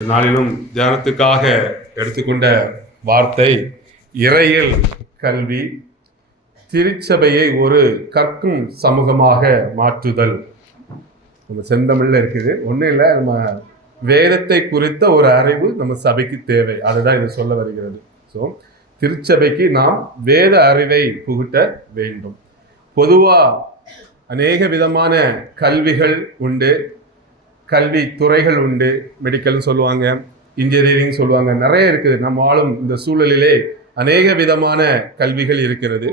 நாளிலும் தியானத்துக்காக எடுத்துக்கொண்ட வார்த்தை இறையியல் கல்வி, திருச்சபையை ஒரு கற்கும் சமூகமாக மாற்றுதல். நம்ம செந்தமிழ்ல இருக்குது. ஒன்றும் இல்லை, நம்ம வேதத்தை குறித்த ஒரு அறிவு நம்ம சபைக்கு தேவை. அதுதான் இது சொல்ல வருகிறது. ஸோ திருச்சபைக்கு நாம் வேத அறிவை புகுட்ட வேண்டும். பொதுவாக அநேக விதமான கல்விகள் உண்டு, கல்வி துறைகள் உண்டு. மெடிக்கல்னு சொல்லுவாங்க, இன்ஜினியரிங் சொல்லுவாங்க, நிறைய இருக்குது. நம்ம ஆளும் இந்த சூழலிலே அநேக விதமான கல்விகள் இருக்கிறது.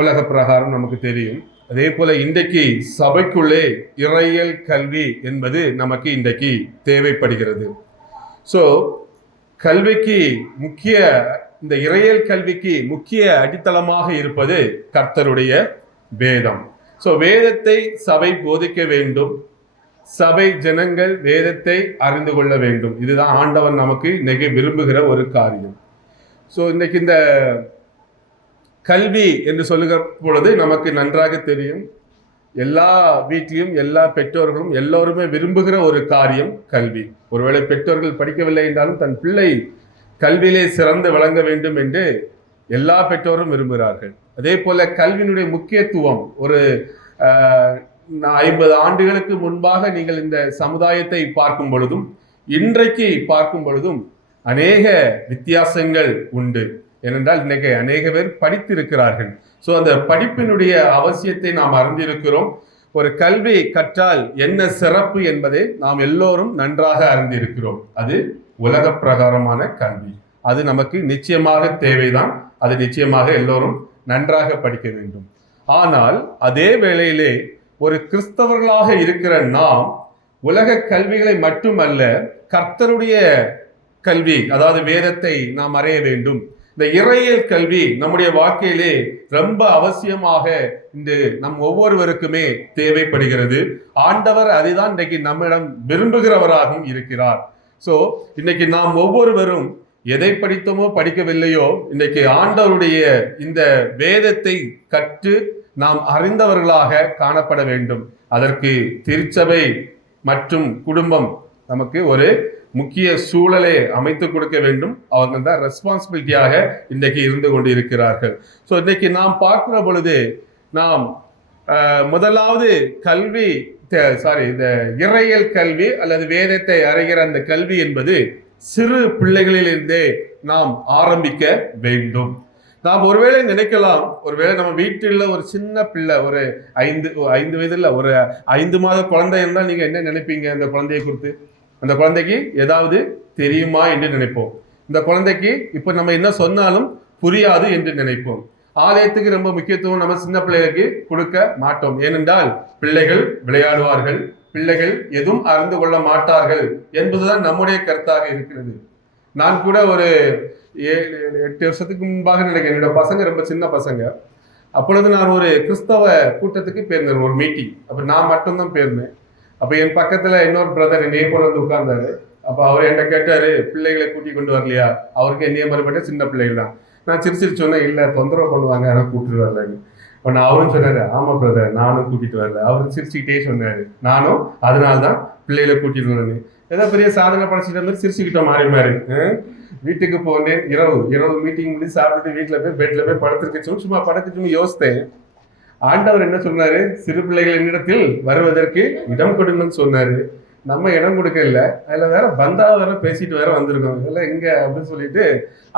உலக பிரகாரம் நமக்கு தெரியும். அதே போல இன்றைக்கு சபைக்குள்ளே இறையியல் கல்வி என்பது நமக்கு இன்றைக்கு தேவைப்படுகிறது. ஸோ கல்விக்கு இந்த இறையியல் கல்விக்கு முக்கிய அடித்தளமாக இருப்பது கர்த்தருடைய வேதம். ஸோ வேதத்தை சபை போதிக்க வேண்டும், சபை ஜனங்கள் வேதத்தை அறிந்து கொள்ள வேண்டும். இதுதான் ஆண்டவன் நமக்கு இன்னைக்கு விரும்புகிற ஒரு காரியம். ஸோ இன்னைக்கு இந்த கல்வி என்று சொல்லுகிற பொழுது நமக்கு நன்றாக தெரியும், எல்லா வீட்லையும் எல்லா பெற்றோர்களும் எல்லோருமே விரும்புகிற ஒரு காரியம் கல்வி. ஒருவேளை பெற்றோர்கள் படிக்கவில்லை என்றாலும் தன் பிள்ளை கல்வியிலே சிறந்து விளங்க வேண்டும் என்று எல்லா பெற்றோரும் விரும்புகிறார்கள். அதே போல கல்வியினுடைய முக்கியத்துவம், ஒரு 50 ஆண்டுகளுக்கு முன்பாக நீங்கள் இந்த சமுதாயத்தை பார்க்கும் பொழுதும் இன்றைக்கு பார்க்கும் பொழுதும் அநேக வித்தியாசங்கள் உண்டு. ஏனென்றால் இன்னைக்கு அநேக பேர் படித்திருக்கிறார்கள். ஸோ அந்த படிப்பினுடைய அவசியத்தை நாம் அறிந்திருக்கிறோம். ஒரு கல்வி கற்றால் என்ன சிறப்பு என்பதை நாம் எல்லோரும் நன்றாக அறிந்திருக்கிறோம். அது உலக பிரகாரமான கல்வி. அது நமக்கு நிச்சயமாக தேவைதான். அது நிச்சயமாக எல்லோரும் நன்றாக படிக்க வேண்டும். ஆனால் அதே வேளையிலே ஒரு கிறிஸ்தவர்களாக இருக்கிற நாம் உலக கல்விகளை மட்டுமல்ல, கர்த்தருடைய கல்வி, அதாவது வேதத்தை நாம் அறிய வேண்டும். இந்த இறையியல் கல்வி நம்முடைய வாழ்க்கையிலே ரொம்ப அவசியமாக இந்த நம் ஒவ்வொருவருக்குமே தேவைப்படுகிறது. ஆண்டவர் அதைதான் இன்றைக்கு நம்மிடம் விரும்புகிறவராகவும் இருக்கிறார். ஸோ இன்னைக்கு நாம் ஒவ்வொருவரும் எதை படித்தோமோ படிக்கவில்லையோ, இன்றைக்கு ஆண்டவருடைய இந்த வேதத்தை கற்று நாம் அறிந்தவர்களாக காணப்பட வேண்டும். அதற்கு திருச்சபை மற்றும் குடும்பம் நமக்கு ஒரு முக்கிய சூழலை அமைத்து கொடுக்க வேண்டும். அவங்க தான் ரெஸ்பான்சிபிலிட்டியாக இன்றைக்கு இருந்து கொண்டு இருக்கிறார்கள். ஸோ இன்றைக்கு நாம் பார்க்கிற பொழுது நாம் முதலாவது கல்வி இந்த இறையியல் கல்வி அல்லது வேதத்தை அறிகிற அந்த கல்வி என்பது சிறு பிள்ளைகளிலிருந்தே நாம் ஆரம்பிக்க வேண்டும். நாம் ஒருவேளை நினைக்கலாம், ஒருவேளை நம்ம வீட்டில் ஒரு சின்ன பிள்ளை, ஒரு 5 வயதில் ஒரு 5 மாத குழந்தை இருந்தால் நீங்கள் என்ன நினைப்பீங்க? அந்த குழந்தையை குறித்து, அந்த குழந்தைக்கு ஏதாவது தெரியுமா என்று நினைப்போம். இந்த குழந்தைக்கு இப்போ நம்ம என்ன சொன்னாலும் புரியாது என்று நினைப்போம். ஆலயத்துக்கு ரொம்ப முக்கியத்துவம் நம்ம சின்ன பிள்ளைகளுக்கு கொடுக்க மாட்டோம். ஏனென்றால் பிள்ளைகள் விளையாடுவார்கள், பிள்ளைகள் எதுவும் அறிந்து கொள்ள மாட்டார்கள் என்பதுதான் நம்முடைய கருத்தாக இருக்கிறது. நான் கூட ஒரு 7-8 வருஷத்துக்கு முன்பாக நினைக்கிறேன், என்னோட பசங்க ரொம்ப சின்ன பசங்க. அப்பொழுது நான் ஒரு கிறிஸ்தவ கூட்டத்துக்கு போயிருந்தேன், ஒரு மீட்டிங். அப்போ நான் மட்டும்தான் போயிருந்தேன். அப்போ என் பக்கத்தில் இன்னொரு பிரதர் என்னையே போல வந்து உட்கார்ந்தாரு. அப்போ அவர் என்கிட்ட கேட்டார், பிள்ளைகளை கூட்டி கொண்டு வரலையா? அவருக்கு என்னைய மறுபடியும் சின்ன பிள்ளைகள் தான். நான் சிரிச்சிட்டு சொன்னேன், இல்லை தொந்தரவு பண்ணுவாங்க, ஆனால் கூட்டிட்டு வரலன்னு. இப்போ நான் அவரும் சொன்னார், ஆமாம் பிரதர் நானும் கூட்டிட்டு வரல. அவரும் சிரிச்சுக்கிட்டே சொன்னார், நானும் அதனால்தான் பிள்ளைகளை கூட்டிட்டு வரேன்னு. ஏதோ பெரிய சாதனை படைச்சிட்ட மாதிரி சிரிச்சுக்கிட்டோம் மாறி மாறி. வீட்டுக்கு போனேன், இரவு மீட்டிங் முடிச்சு சாப்பிட்டு வீட்டில் போய் பெட்டில் போய் படுத்துருக்கச்சும் சும்மா படுத்துச்சும் யோசித்தேன். ஆண்டவர் என்ன சொன்னாரு? சிறு பிள்ளைகள் என்னிடத்தில் வருவதற்கு இடம் கொடுங்கன்னு சொன்னாரு. நம்ம இடம் கொடுக்க இல்லை, அதில் வேற வேற பேசிட்டு வேற வந்திருக்கோம். இதெல்லாம் எங்க அப்படின்னு சொல்லிட்டு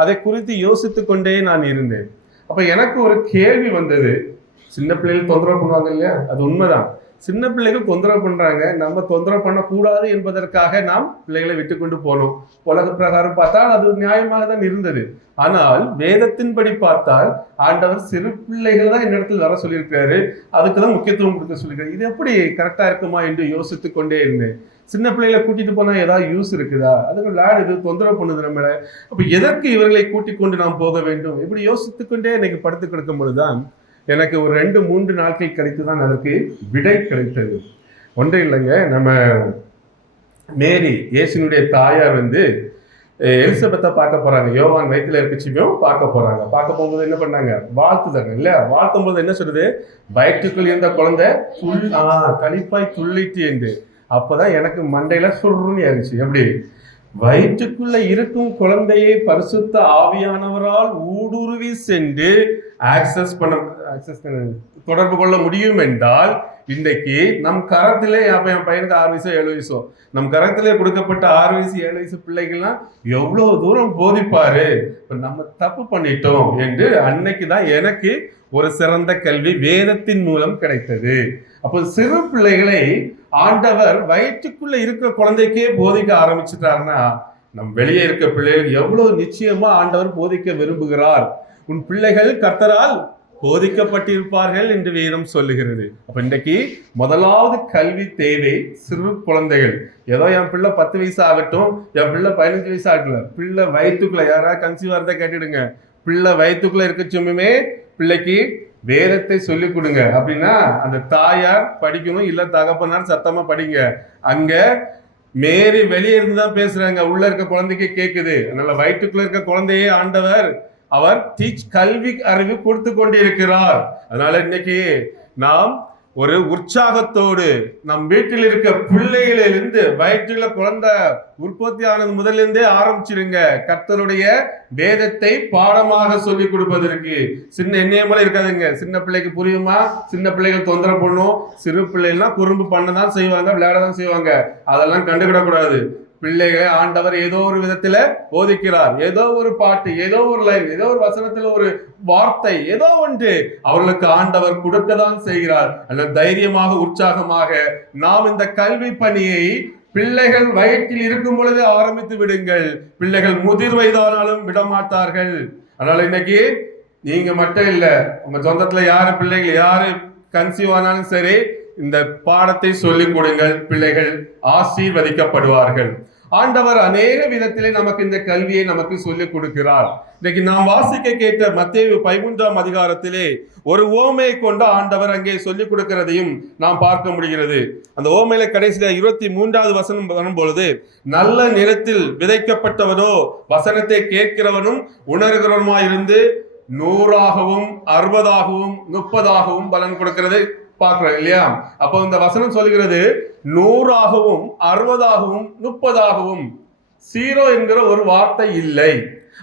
அதை குறித்து யோசித்து கொண்டே நான் இருந்தேன். அப்ப எனக்கு ஒரு கேள்வி வந்தது. சின்ன பிள்ளைகள் தொந்தரவு பண்ணுவாங்க இல்லையா? அது உண்மைதான். சின்ன பிள்ளைகள் தொந்தரவு பண்றாங்க, நம்ம தொந்தரவு பண்ணக்கூடாது என்பதற்காக நாம் பிள்ளைகளை விட்டு கொண்டு போனோம். உலக பிரகாரம் பார்த்தால் அது நியாயமாக தான் இருந்தது. ஆனால் வேதத்தின்படி பார்த்தால் ஆண்டவர் சிறு பிள்ளைகள் தான் என்னிடத்தில் வர சொல்லியிருக்கிறாரு, அதுக்குதான் முக்கியத்துவம் கொடுக்க சொல்லியிருக்காரு. இது எப்படி கரெக்டா இருக்குமா என்று யோசித்து கொண்டே இருந்தேன். சின்ன பிள்ளைகளை கூட்டிட்டு போனா ஏதாவது யூஸ் இருக்குதா? அதுக்கு விளையாடுது, தொந்தரவு பண்ணுது நம்மள. அப்ப எதற்கு இவர்களை கூட்டிக் கொண்டு நாம் போக வேண்டும்? இப்படி யோசித்து கொண்டே இன்னைக்கு படுத்து கிடக்கும் பொழுதுதான் எனக்கு ஒரு 2-3 நாட்கள் கழித்து தான் அதற்கு விடை கிடைத்தது. ஒன்றே இல்லைங்க, நம்ம மேரி இயேசுனுடைய தாயார் வந்து எலிசபெத்தை பார்க்க போறாங்க. யோவான் வயிற்றுல இருக்கச்சியும் பார்க்க போறாங்க. பார்க்க போகும்போது என்ன பண்ணாங்க? வாழ்த்துதாங்க இல்ல? வாழ்த்தும் போது என்ன சொல்றது? வயிற்றுக்குள் இருந்த குழந்தை களிப்பாய் துள்ளிட்டு என்று. அப்பதான் எனக்கு மண்டையில சுருன்னு ஆயிடுச்சு. எப்படி? வயிற்றுக்குள்ள இருக்கும் குழந்தையை பரிசுத்த ஆவியானவரால் ஊடுருவி சென்று தொடர்பு கொள்ள முடியும் என்றால், இன்றைக்கு நம் கரத்திலே, என் பையனுக்கு 6 வயசோ 7 வயசோ, நம் கரத்திலே கொடுக்கப்பட்ட 6 வயசு 7 வயசு பிள்ளைகள்லாம் எவ்வளவு தூரம் போதிப்பாரு. இப்ப நம்ம தப்பு பண்ணிட்டோம் என்று அன்னைக்குதான் எனக்கு ஒரு சிறந்த கல்வி வேதத்தின் மூலம் கிடைத்தது. அப்போ சிறு பிள்ளைகளை ஆண்டவர் வயிற்றுக்குள்ள இருக்கிற குழந்தைக்கே போதிக்க ஆரம்பிச்சுட்டாருன்னா, நம் வெளியே இருக்க பிள்ளைகள் எவ்வளவு நிச்சயமா ஆண்டவர் போதிக்க விரும்புகிறார். உன் பிள்ளைகள் கர்த்தரால் போதிக்கப்பட்டிருப்பார்கள் என்று வேதம் சொல்லுகிறது. அப்ப இன்றைக்கு முதலாவது கல்வி தேவை சிறு குழந்தைகள். ஏதோ என் பிள்ளை 10 வயசு ஆகட்டும், என் பிள்ளை 15 வயசு ஆகட்டும், பிள்ளை வயிற்றுக்குள்ள, யாராவது கன்சீவா இருந்தா கேட்டுடுங்க, பிள்ளை வயிற்றுக்குள்ள இருக்க சும்மே பிள்ளைக்கு வேதத்தை சொல்லிக் கொடுங்க. அப்படின்னா அந்த தாயார் படிக்கணும், இல்ல தகப்பனார் சத்தமா படிங்க. அங்க மேரி வெளியே இருந்துதான் பேசுறாங்க, உள்ள இருக்க குழந்தைக்கு கேக்குது. அதனால வயிற்றுக்குள்ள இருக்க குழந்தையே ஆண்டவர் அவர் கல்வி அறிவு கொடுத்து கொண்டிருக்கிறார். அதனால இன்னைக்கு நாம் ஒரு உற்சாகத்தோடு நம் வீட்டில் இருக்க பிள்ளைகளிலிருந்து, வயிற்றுல குழந்தை உற்பத்தி ஆனது முதலிருந்தே ஆரம்பிச்சிருங்க. கர்த்தருடைய வேதத்தை பாடமாக சொல்லி கொடுப்பதற்கு. சின்ன எண்ணெய் போல இருக்காதுங்க. சின்ன பிள்ளைக்கு புரியுமா? சின்ன பிள்ளைகள் தொந்தரவு பண்ணும். சிறு பிள்ளைகள்லாம் குறும்பு பண்ணதான் செய்வாங்க, விளையாடதான் செய்வாங்க. அதெல்லாம் கண்டுக்கிடக்கூடாது. பிள்ளைகளை ஆண்டவர் ஏதோ ஒரு விதத்துல போதிக்கிறார். ஏதோ ஒரு பாட்டு, ஏதோ ஒரு லைன், ஏதோ ஒரு வசனத்துல ஒரு வார்த்தை, ஏதோ ஒன்று அவர்களுக்கு ஆண்டவர் கொடுக்கதான் செய்கிறார். அல்ல, தைரியமாக உற்சாகமாக நாம் இந்த கல்வி பணியை பிள்ளைகள் வயிற்றில் இருக்கும் பொழுது ஆரம்பித்து விடுங்கள். பிள்ளைகள் முதிர் வயதானாலும் விடமாட்டார்கள். அதனால இன்னைக்கு நீங்க மட்டும் இல்ல, உங்க சொந்தத்துல யாரு பிள்ளைகள் யாரு கன்சீவ் ஆனாலும் சரி, இந்த பாடத்தை சொல்லிக் கொடுங்கள். பிள்ளைகள் ஆசீர்வதிக்கப்படுவார்கள். ஆண்டவர் அநேக விதத்திலே நமக்கு இந்த கல்வியை நமக்கு சொல்லிக் கொடுக்கிறார். இன்னைக்கு நாம் வாசிக்க கேட்ட மத்தேயு 13ஆம் அதிகாரத்திலே ஒரு ஓமையை கொண்டு ஆண்டவர் அங்கே சொல்லிக் கொடுக்கிறதையும் நாம் பார்க்க முடிகிறது. அந்த ஓமையில கடைசியில 23வது வசனம் வரும் பொழுது, நல்ல நிலத்தில் விதைக்கப்பட்டவனோ வசனத்தை கேட்கிறவனும் உணர்கிறவனுமாயிருந்து 100ஆகவும் 60ஆகவும் 30ஆகவும் பலன் கொடுக்கிறது பார்க்கிறோம் இல்லையா? அப்போ இந்த வசனம் சொல்லுகிறது 100ஆகவும் 60ஆகவும் 30ஆகவும், 0 என்கிற ஒரு வார்த்தை இல்லை.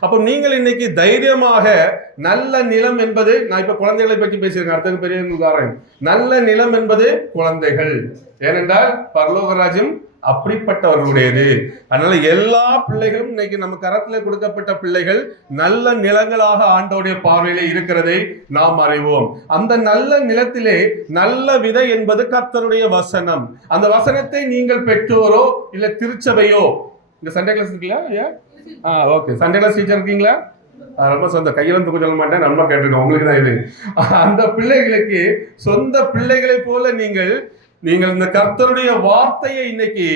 அப்போ நீங்கள் இன்னைக்கு தைரியமாக, நல்ல நிலம் என்பது, நான் இப்ப குழந்தைகளை பற்றி பேசியிருக்கேன், அடுத்த பெரிய உதாரணம், நல்ல நிலம் என்பது குழந்தைகள். ஏனென்றால் பரலோக ராஜ்யம் அப்படிப்பட்டவர்களுடையது. அதனால எல்லா பிள்ளைகளும் இன்னைக்கு நம்ம கரத்துல கொடுக்கப்பட்ட பிள்ளைகள் நல்ல நிலங்களாக ஆண்டவருடைய பார்வையிலே இருக்கிறதை நாம் அறிவோம். அந்த நல்ல நிலத்திலே நல்ல விதை என்பது கர்த்தருடைய வசனம். அந்த வசனத்தை நீங்கள் பெற்றோரோ இல்ல திருச்சபையோ, இங்க சண்டே கிளாஸ் இருக்குல்ல? ஓகே, சண்டே கிளாஸ் டீச்சர் இருக்கீங்களா? ரொம்ப சொந்த கையில தூக்க சொல்ல மாட்டேன், நம்ம கேட்டுக்கோங்க, உங்களுக்கு தான் இது. அந்த பிள்ளைகளுக்கு சொந்த பிள்ளைகளை போல நீங்கள் இந்த கர்த்தருடைய வார்த்தையை, இன்னைக்கு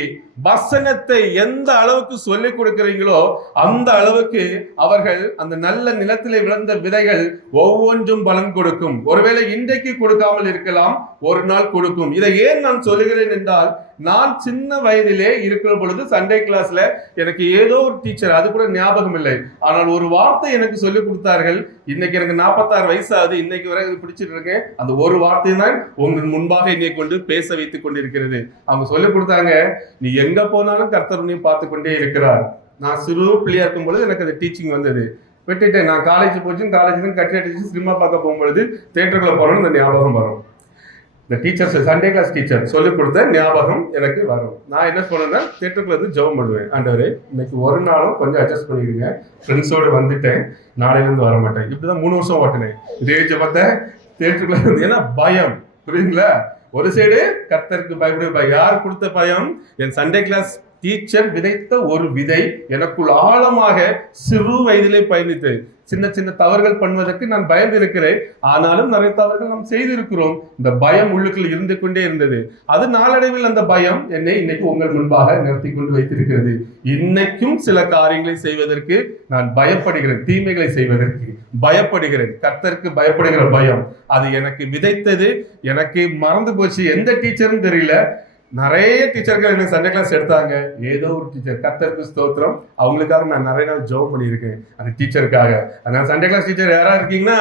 வசனத்தை எந்த அளவுக்கு சொல்லிக் கொடுக்கிறீங்களோ அந்த அளவுக்கு அவர்கள் அந்த நல்ல நிலத்திலே விழுந்த விதைகள் ஒவ்வொன்றும் பலன் கொடுக்கும். ஒருவேளை இன்றைக்கு கொடுக்காமல் இருக்கலாம், ஒரு நாள் கொடுக்கும். இதை ஏன் நான் சொல்லுகிறேன் என்றால், நான் சின்ன வயதிலே இருக்கிற பொழுது சண்டே கிளாஸ்ல எனக்கு ஏதோ ஒரு டீச்சர், அது கூட ஞாபகம் இல்லை, ஆனால் ஒரு வார்த்தை எனக்கு சொல்லிக் கொடுத்தார்கள். இன்னைக்கு எனக்கு 46 வயசு ஆகுது, இன்னைக்கு வரை பிடிச்சிட்டு இருக்கேன். அந்த ஒரு வார்த்தை தான் உங்கள் முன்பாக என்னை கொண்டு பேச வைத்துக் கொண்டிருக்கிறது. அவங்க சொல்லிக் கொடுத்தாங்க, நீ எங்க போனாலும் கர்த்தர் உன்னை பார்த்து கொண்டே இருக்கிறார். நான் சிறு பிள்ளையா இருக்கும் பொழுது எனக்கு அது டீச்சிங் வந்தது. விட்டுட்டேன். நான் காலேஜ் போச்சு, காலேஜ் கட்டி அடிச்சு சினிமா பார்க்க போகும்பொழுது தியேட்டருக்குள்ள போறோம்னு அந்த ஞாபகம் வரும். இந்த டீச்சர்ஸ், சண்டே கிளாஸ் டீச்சர் சொல்லிக் கொடுத்த ஞாபகம் எனக்கு வரும். நான் என்ன சொன்னேன்னா, தியேட்டருக்குள்ள வந்து ஜெபம் பண்ணுவேன். ஆண்டவரே, இன்னைக்கு ஒரு நாளும் கொஞ்சம் அட்ஜஸ்ட் பண்ணிடுங்க, ஃப்ரெண்ட்ஸோடு வந்துட்டேன், நாளையிலேருந்து வர மாட்டேன். இப்படிதான் 3 வருஷம் ஓட்டினேன் இதே ஜெபத்தை தியேட்டருக்குள்ள இருந்து. ஏன்னா பயம், புரியுங்களா? ஒரு சைடு கர்த்தருக்கு பயப்படுற, யார் கொடுத்த பயம்? என் சண்டே கிளாஸ் டீச்சர் விதைத்த ஒரு விதை எனக்குள் ஆழமாக சிறு வயதிலே பயணித்து, சின்ன சின்ன தவறுகள் பண்ணுவதற்கு நான் பயந்து இருக்கிறேன். ஆனாலும் நிறைய தவறுகள் நாம் செய்திருக்கிறோம். இந்த பயம் உள்ளுக்குள் இருந்து கொண்டே இருந்தது. அது நாளடைவில் அந்த பயம் என்னை இன்னைக்கு உங்கள் முன்பாக நிறுத்தி கொண்டு வைத்திருக்கிறது. இன்னைக்கும் சில காரியங்களை செய்வதற்கு நான் பயப்படுகிறேன், தீமைகளை செய்வதற்கு பயப்படுகிறேன். கர்த்தருக்கு பயப்படுகிற பயம் அது எனக்கு விதைத்தது. எனக்கு மறந்து போச்சு, எந்த டீச்சரும் தெரியல. நிறைய டீச்சர்கள் எனக்கு சண்டே கிளாஸ் எடுத்தாங்க. ஏதோ ஒரு டீச்சர், கர்த்தருக்கு ஸ்தோத்திரம், அவங்களுக்காக நான் நிறைய நாள் ஜெபம் பண்ணியிருக்கேன் அந்த டீச்சருக்காக. அதனால சண்டே கிளாஸ் டீச்சர் யாரா இருக்கீங்கன்னா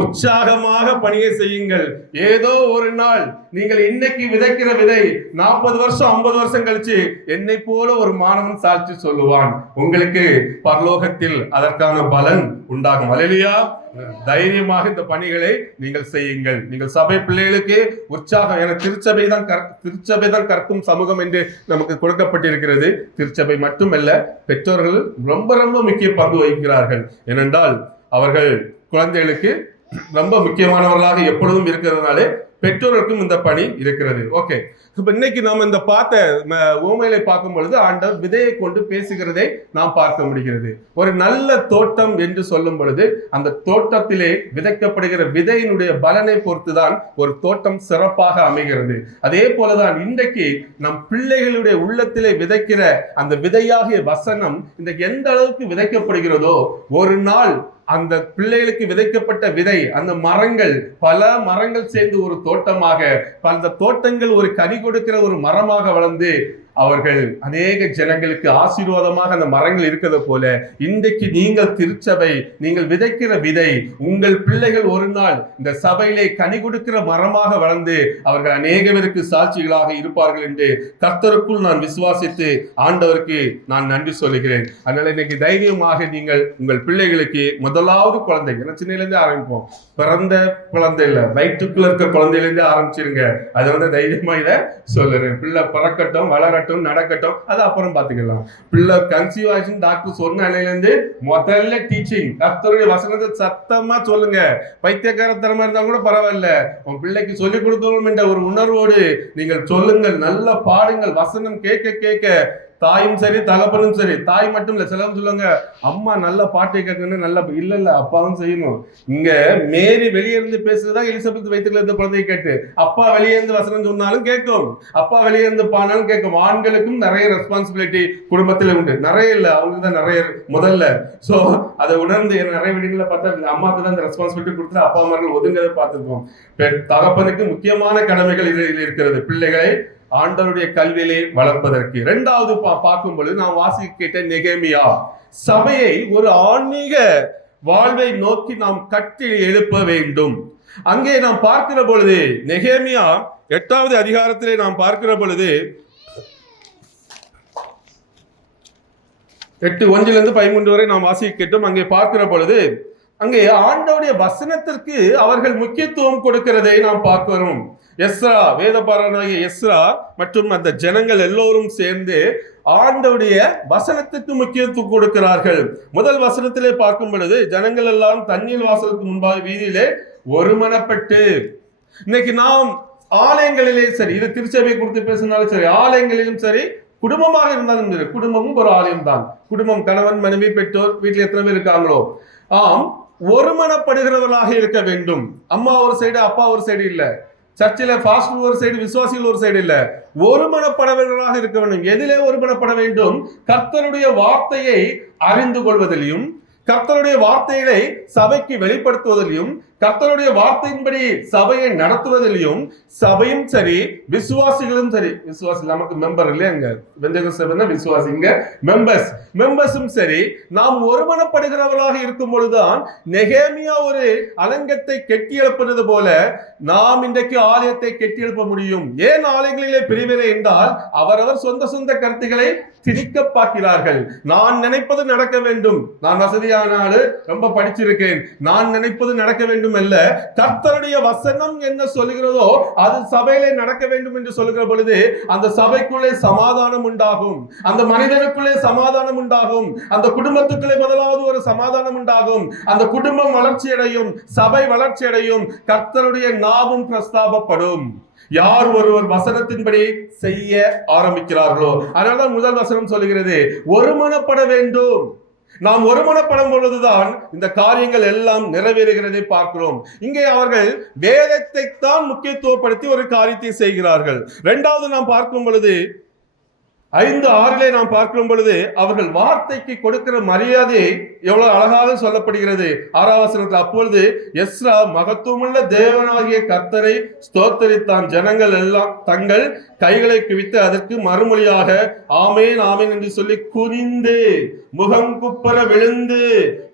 உற்சாகமாக பணியை செய்யுங்கள். ஏதோ ஒரு நாள் நீங்கள் இன்னைக்கு விதைக்கிற விதை 40 வருஷம் 50 வருஷம் கழிச்சு என்னை போல ஒரு மாணவன் சாட்சி சொல்லுவான். உங்களுக்கு பரலோகத்தில் அதற்கான பலன் உண்டாகும். அல்லேலூயா. தைரியமாக இந்த பணிகளை நீங்கள் செய்யுங்கள். நீங்கள் சபை பிள்ளைகளுக்கு உற்சாகம். என திருச்சபை தான் கற்கும் சமூகம் என்று நமக்கு கொடுக்கப்பட்டிருக்கிறது. திருச்சபை மட்டுமல்ல, பெற்றோர்கள் ரொம்ப ரொம்ப முக்கிய பங்கு வகிக்கிறார்கள். ஏனென்றால் அவர்கள் குழந்தைகளுக்கு ரொம்ப முக்கியமானவர்களாக எப்பொழுதும் இருக்கிறதுனாலே பெற்றோருக்கும் இந்த பணி இருக்கிறது. ஓகே, இப்ப இன்னைக்கு நாம் இந்த உவமையில பார்க்கும் பொழுது ஆண்டவர் விதையை கொண்டு பேசுகிறதை நாம் பார்க்க முடிகிறது. ஒரு நல்ல தோட்டம் என்று சொல்லும் பொழுது அந்த தோட்டத்திலே விதைக்கப்படுகிற விதையினுடைய பலனை பொறுத்துதான் ஒரு தோட்டம் சிறப்பாக அமைகிறது. அதே போலதான் இன்றைக்கு நம் பிள்ளைகளுடைய உள்ளத்திலே விதைக்கிற அந்த விதையாகிய வசனம் இன்றைக்கு எந்த அளவுக்கு விதைக்கப்படுகிறதோ, ஒரு நாள் அந்த பிள்ளைகளுக்கு விதைக்கப்பட்ட விதை, அந்த மரங்கள், பல மரங்கள் சேர்ந்து ஒரு தோட்டமாக, அந்த தோட்டங்கள் ஒரு கனி கொடுக்கிற ஒரு மரமாக வளர்ந்து அவர்கள் அநேக ஜனங்களுக்கு ஆசீர்வாதமாக அந்த மரங்கள் இருக்கிறது போல, இன்றைக்கு நீங்கள் திருச்சபை, நீங்கள் விதைக்கிற விதை, உங்கள் பிள்ளைகள் ஒரு நாள் இந்த சபையிலே கனி கொடுக்கிற மரமாக வளர்ந்து அவர்கள் அநேகருக்கு சாட்சிகளாக இருப்பார்கள் என்று கர்த்தருக்குள் நான் விசுவாசித்து ஆண்டவருக்கு நான் நன்றி சொல்லுகிறேன். அதனால இன்னைக்கு தைரியமாக நீங்கள் உங்கள் பிள்ளைகளுக்கு முதலாவது குழந்தை, சின்னிலிருந்து ஆரம்பிப்போம், பிறந்த குழந்தை இல்ல, வயிற்றுக்குள்ள இருக்க குழந்தையிலிருந்து ஆரம்பிச்சிருங்க. அதை தைரியமா இதை சொல்லுறேன். பிள்ளை பிறக்கட்டும், வளர நடக்கட்டும், அது அப்புறம் பாத்துக்கலாம். பிள்ளை கன்சீவ் ஆயிடுச்சு டாக்டர் சொன்ன அன்னையிலிருந்து முதல்ல டீச்சிங், கர்த்தருடைய வசனத்தை சத்தமா சொல்லுங்க. பைத்தியக்காரத்தனமா இருந்தா கூட பரவாயில்ல, உன் பிள்ளைக்கு சொல்லிக் கொடுக்கணும் என்ற ஒரு உணர்வோடு நீங்கள் சொல்லுங்கள். நல்ல பாடுங்கள். வசனம் கேட்க கேட்க தாயும் சரி தகப்பனும் சரி, தாய் மட்டும் இல்ல, சிலரும் சொல்லுவாங்க அம்மா நல்ல பாட்டை கேட்கணும், நல்ல இல்ல அப்பாவும் செய்யணும். இங்க மேரி வெளியே இருந்து பேசுறதா எலிசபெத் வயிற்றுல இருந்து குழந்தையை கேட்டு, அப்பா வெளியே இருந்து வசனம் சொன்னாலும் கேட்கும், அப்பா வெளியே இருந்து பானாலும் கேட்கும். ஆண்களுக்கும் நிறைய ரெஸ்பான்சிபிலிட்டி குடும்பத்துல உண்டு, நிறைய இல்ல, அவங்களுக்கு தான் நிறைய முதல்ல. சோ அதை உணர்ந்து நிறைய வீடுகளை பார்த்தா அம்மாவுக்கு தான் இந்த ரெஸ்பான்சிபிலிட்டி கொடுத்து அப்பா அம்மார்கள் ஒதுங்கதை பார்த்துருப்போம். தகப்பனுக்கு முக்கியமான கடமைகள் இதில் இருக்கிறது, பிள்ளைகளை ஆண்டவருடைய கல்வியிலே வளர்ப்பதற்கு. இரண்டாவது பார்க்கும் பொழுது நான் வாசிக்க கேட்ட நெகேமியா, சபையை ஒரு ஆன்மீக வாழ்வை நோக்கி நாம் கட்டி எழுப்ப வேண்டும். அங்கே நாம் பார்க்கிற பொழுது நெகேமியா 8வது அதிகாரத்திலே நாம் பார்க்கிற பொழுது 8:1-13 வரை நாம் வாசிக்க கேட்டோம். அங்கே பார்க்கிற பொழுது அங்கே ஆண்டவருடைய வசனத்திற்கு அவர்கள் முக்கியத்துவம் கொடுக்கிறதை நாம் பார்க்கிறோம். எஸ்ரா, வேதபாரகனாகிய எஸ்ரா மற்றும் அந்த ஜனங்கள் எல்லோரும் சேர்ந்து ஆண்டவருடைய வசனத்துக்கு முக்கியத்துவம் கொடுக்கிறார்கள். முதல் வசனத்திலே பார்க்கும் பொழுது ஜனங்கள் எல்லாம் தண்ணீர் வாசலுக்கு முன்பாக வீதியிலே ஒருமனப்பட்டு, இன்னைக்கு நாம் ஆலயங்களிலே சரி, இது திருச்சபை குறித்து பேசினாலும் சரி, ஆலயங்களிலும் சரி, குடும்பமாக இருந்தாலும் சரி, குடும்பமும் ஒரு ஆலயம் தான். குடும்பம், கணவன் மனைவி பெற்றோர், வீட்டில் எத்தனை பேர் இருக்காங்களோ, ஆம், ஒருமனப்படுகிறவர்களாக இருக்க வேண்டும். அம்மா ஒரு சைடு, அப்பா ஒரு சைடு இல்ல, சர்ச்சில் பாஸ்டர் ஒரு சைடு, விசுவாசிகள் ஒரு சைடு இல்ல, ஒருமனப்படவர்களாக இருக்க வேண்டும். எதிலே ஒருமனப்பட வேண்டும்? கர்த்தருடைய வார்த்தையை அறிந்து கொள்வதிலையும், கர்த்தருடைய வார்த்தைகளை சபைக்கு வெளிப்படுத்துவதிலையும், கர்த்தருடைய வார்த்தையின்படி சபையை நடத்துவதிலையும், சபையும் சரி விசுவாசிகளும் சரி, விசுவாசி நமக்கு மெம்பர் இல்லையா, விசுவாசிங்க மெம்பர்ஸும் சரி, நாம் ஒருமனப்படுகிறவர்களாக இருக்கும் பொழுதுதான் நெகேமியா ஒரு அலங்கத்தை கெட்டி எழுப்புறது போல நாம் இன்றைக்கு ஆலயத்தை கெட்டி எழுப்ப முடியும். ஏன் ஆலயங்களிலே பிரிவினை என்றால் அவரவர் சொந்த கருத்துக்களை திணிக்க பார்க்கிறார்கள். நான் நினைப்பது நடக்க வேண்டும், நான் வசதியான ஆளு, ரொம்ப படிச்சிருக்கேன், நான் நினைப்பது நடக்க வேண்டும் அல்ல, கர்த்தருடைய வசனம் என்ன சொல்லுகிறதோ அது சபையிலே நடக்க வேண்டும் என்று சொல்லுகிற பொழுது அந்த சபைக்குள்ளே சமாதானம் உண்டாகும், அந்த மனிதனுக்குள்ளே சமாதானம் உண்டாகும், அந்த குடும்பத்துக்குள்ளே முதலாவது ஒரு சமாதானம் உண்டாகும், அந்த குடும்பம் வளர்ச்சி அடையும், சபை வளர்ச்சி அடையும், கர்த்தருடைய நாமம் பிரஸ்தாபப்படும். யார் ஒருவர் வசனத்தின்படி செய்ய ஆரம்பிக்கிறார்களோ, அதனால முதல் வசனம் சொல்லுகிறது ஒருமனப்பட வேண்டும். நாம் ஒருமனப்படும் பொழுதுதான் இந்த காரியங்கள் எல்லாம் நிறைவேறுகிறதை பார்க்கிறோம். இங்கே அவர்கள் வேதத்தை தான் முக்கியத்துவப்படுத்தி ஒரு காரியத்தை செய்கிறார்கள். இரண்டாவது நாம் பார்க்கும் பொழுது 5:6 நாம் பார்க்கும் பொழுது அவர்கள் வார்த்தைக்கு கொடுக்கிற மரியாதை எவ்வளவு அழகாக சொல்லப்படுகிறது. 6ஆம் வசனத்தில், அப்பொழுது எஸ்ரா மகத்துவமுள்ள தேவனாகிய கர்த்தரை ஸ்தோத்தரித்தான். ஜனங்கள் எல்லாம் தங்கள் கைகளை குவித்து அதற்கு மறுமொழியாக ஆமேன் ஆமேன் என்று சொல்லி குனிந்து முகம் குப்பர விழுந்து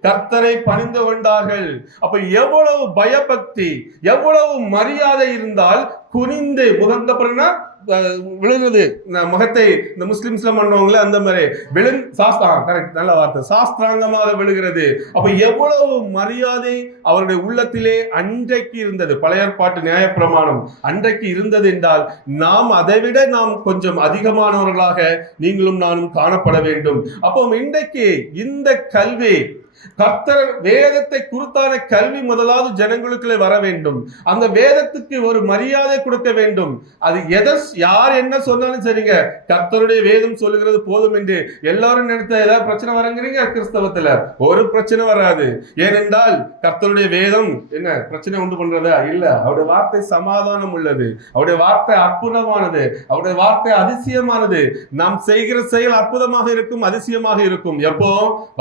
கர்த்தரை பணிந்து கொண்டார்கள். அப்ப எவ்வளவு பயபக்தி, எவ்வளவு மரியாதை இருந்தால் குனிந்து முகந்தப்பறனா விழுகிறது. முகத்தை இந்த முஸ்லிம்ஸ்ல பண்ணுவாங்களே அந்த மாதிரி கரெக்ட், நல்ல வார்த்தை, சாஸ்திராங்கமாக விழுகிறது. அப்ப எவ்வளவு மரியாதை அவருடைய உள்ளத்திலே அன்றைக்கு இருந்தது. பழைய ஏற்பாட்டு நியாயப்பிரமாணம் அன்றைக்கு இருந்தது என்றால் நாம் அதைவிட நாம் கொஞ்சம் அதிகமானவர்களாக நீங்களும் நானும் காணப்பட வேண்டும். அப்போ இன்றைக்கு இந்த கல்வி, கர்த்தர் வேதத்தை குறித்தான கல்வி முதலாவது ஜனங்களுக்குள்ளே வர வேண்டும். அந்த வேதத்துக்கு ஒரு மரியாதை கொடுக்க வேண்டும். அது யார் என்ன சொன்னாலும் சரிங்க, கர்த்தருடைய வேதம் சொல்லுகிறது போதும் என்று எல்லாரும் நினைத்த ஏதாவது பிரச்சனை வரங்கிறீங்க. கிறிஸ்தவத்துல ஒரு பிரச்சனை வராது. ஏனென்றால் கர்த்தருடைய வேதம் என்ன பிரச்சனை உண்டு பண்றதா? இல்ல. அவருடைய வார்த்தை சமாதானம் உள்ளது, அவருடைய வார்த்தை அற்புதமானது, அவருடைய வார்த்தை அதிசயமானது. நாம் செய்கிற செயல் அற்புதமாக இருக்கும், அதிசயமாக இருக்கும். எப்போ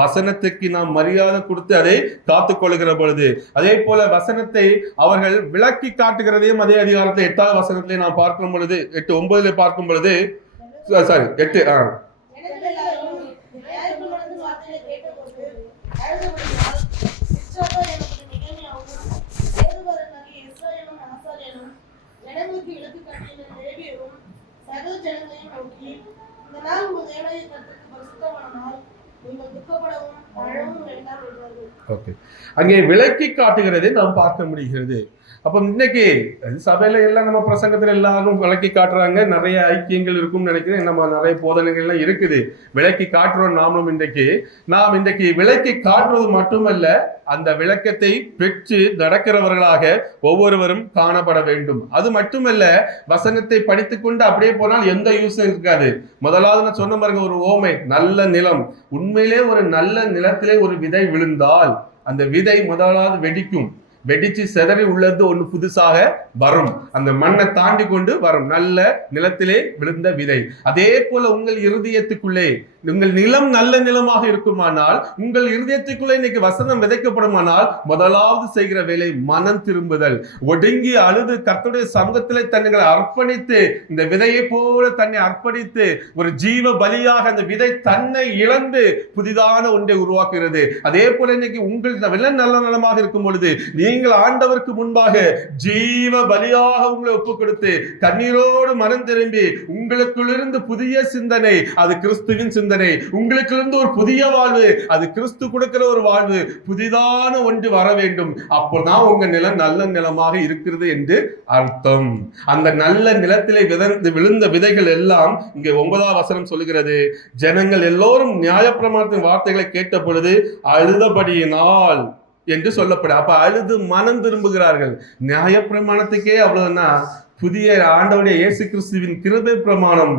வசனத்துக்கு நாம் மரியாதை கொடுத்து அதை காத்துக் கொள்கிற பொழுது. அதே போல வசனத்தை அவர்கள் விளக்கி காட்டுகிறதையும் அதே அதிகாரத்தை 8ஆவது வசனத்திலே நாம் பார்க்கும் பொழுது, 8:9 பார்க்கும் பொழுது, சாரி 8 அங்கே விளக்கி காட்டுகிறதை நாம் பார்க்க முடிகிறது. அப்ப இன்னைக்கு சபையில எல்லாம் நம்ம பிரசங்கத்துல எல்லாரும் விளக்கி காட்டுறாங்க. நிறைய ஐக்கியங்கள் இருக்கும்னு நினைக்கிறேன். நம்ம நிறைய போதனைகள் எல்லாம் இருக்குது, விளக்கி காட்டுறோம். நாமளும் நாம் இன்றைக்கு விளக்கி காட்டுறது மட்டுமல்ல, அந்த விளக்கத்தை பெற்று நடக்கிறவர்களாக ஒவ்வொருவரும் காணப்பட வேண்டும். அது மட்டுமல்ல, வசனத்தை படித்துக்கொண்டு அப்படியே போனால் எந்த யூஸும் இருக்காது. முதலாவது நான் சொன்ன பாருங்க, ஒரு ஓமை, நல்ல நிலம். உண்மையிலே ஒரு நல்ல நிலத்திலே ஒரு விதை விழுந்தால் அந்த விதை முதலாவது வெடிக்கும். வெடிச்சு செதறி உள்ளது ஒன்று புதுசாக வரும். அந்த மண்ணை தாண்டி கொண்டு வரும் நல்ல நிலத்திலே விழுந்த விதை. அதே போல உங்கள் இருதயத்துக்குள்ளே உங்கள் நிலம் நல்ல நிலமாக இருக்குமானால், உங்கள் இருதயத்துக்குள்ளே இன்னைக்கு வசனம் விதைக்கப்படுமானால், முதலாவது செய்கிற வேலை மனம் திரும்புதல். ஒடுங்கி அழுது கர்த்தருடைய சமூகத்திலே தன்னை அர்ப்பணித்து, இந்த விதையை போல தன்னை அர்ப்பணித்து ஒரு ஜீவ பலியாக அந்த விதை தன்னை இழந்து புதிதான ஒன்றை உருவாக்குகிறது. அதே போல இன்னைக்கு உங்கள் நல்ல நலமாக இருக்கும் பொழுது நீங்கள் ஆண்டவருக்கு முன்பாக ஜீவ பலியாக உங்களை ஒப்பு கொடுத்து கண்ணீரோடு மனம் திரும்பி உங்களுக்குள்ளிருந்து புதிய சிந்தனை, அது கிறிஸ்துவின் சிந்தனை, உங்களுக்கிருந்து ஒரு புதிய வாழ்வு, அது கிறிஸ்து கொடுக்கிற ஒரு வாழ்வு, புதிதான ஒன்று வர வேண்டும். அப்போதான் உங்க நிலம் நல்ல நிலமாக இருக்கிறது என்று அர்த்தம். அந்த நல்ல நிலத்திலே விழுந்த விதைகள் எல்லாம் இங்கே 9ஆம் வசனம் சொல்லுகிறது, ஜனங்கள் எல்லோரும் நியாயப்பிரமாணத்தின் வார்த்தைகளை கேட்ட பொழுது அழுதபடியினால் என்று சொல்லப்படும். அப்ப அழுது மனம் திரும்புகிறார்கள். நியாயப்பிரமாணத்துக்கே அவ்வளவுன்னா புதிய ஆண்டவருடைய இயேசு கிறிஸ்துவின் கிருபை பிரமாணம்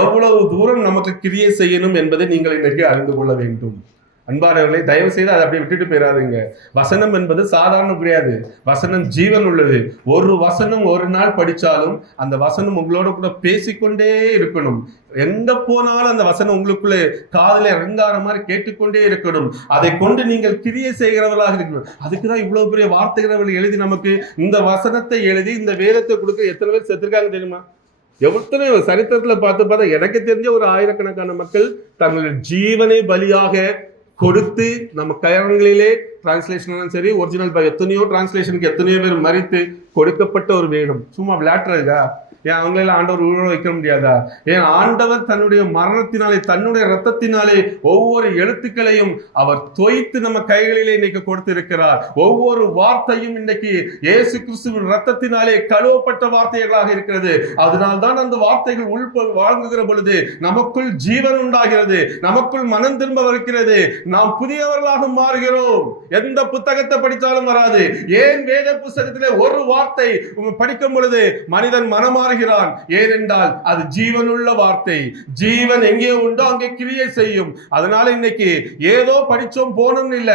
எவ்வளவு தூரம் நமக்கு கிரியை செய்யணும் என்பதை நீங்கள் இன்றைக்கு அறிந்து கொள்ள வேண்டும். அன்பானவர்களை, தயவு செய்து அதை அப்படியே விட்டுட்டு போயிடாதுங்க. வசனம் என்பது சாதாரண கிடையாது. வசனம் ஜீவன் உள்ளது. ஒரு வசனம் ஒரு நாள் படித்தாலும் அந்த வசனம் உங்களோட கூட பேசிக்கொண்டே இருக்கணும். எங்க போனாலும் அந்த வசனம் உங்களுக்குள்ளே காதல இறங்காற மாதிரி கேட்டுக்கொண்டே இருக்கணும். அதை கொண்டு நீங்கள் கிரியை செய்கிறவர்களாக இருக்கணும். அதுக்குதான் இவ்வளவு பெரிய வார்த்தைகள் எழுதி நமக்கு இந்த வசனத்தை எழுதி இந்த வேதத்தை கொடுக்க எத்தனை பேர் செத்துருக்காங்க தெரியுமா? எத்தனை சரித்திரத்துல பார்த்தா எனக்கு தெரிஞ்ச ஒரு ஆயிரக்கணக்கான மக்கள் தங்களுடைய ஜீவனை பலியாக கொடுத்து நம்ம கயங்களிலே டிரான்ஸ்லேஷன் சரி, ஒரிஜினல் எத்தனையோ டிரான்ஸ்லேஷனுக்கு எத்தனையோ பேர் மறித்து கொடுக்கப்பட்ட ஒரு வேதம். சும்மா விளையாட்டுறதுக்கா? ஏன் அவங்களெல்லாம் ஆண்டவர் உயிரோட வைக்க முடியாதா? ஏன் ஆண்டவர் தன்னுடைய மரணத்தினாலே, தன்னுடைய ரத்தத்தினாலே ஒவ்வொரு எழுத்துக்களையும் அவர் தொய்த்து நம்ம கைகளிலே இன்னைக்கு கொடுத்து இருக்கிறார். ஒவ்வொரு வார்த்தையும் இன்னைக்கு இயேசு கிறிஸ்துவின் ரத்தத்தினாலே கழுவப்பட்ட வார்த்தைகளாக இருக்கிறது. அதனால்தான் அந்த வார்த்தைகள் வாழ்ங்குகிற பொழுது நமக்குள் ஜீவன் உண்டாகிறது, நமக்குள் மனம் திரும்ப வருகிறது, நாம் புதியவர்களாக மாறுகிறோம். எந்த புத்தகத்தை படித்தாலும் வராது. ஏன் வேத புத்தகத்திலே ஒரு வார்த்தை படிக்கும் பொழுது மனிதன் மனமாறு மாறுகிறான். ஏனென்றால் அது ஜீவனுள்ள வார்த்தை. ஜீவன் எங்கே உண்டோ அங்கே கிரியை செய்யும். அதனால இன்னைக்கு ஏதோ படிச்சோம் போனோம் இல்ல,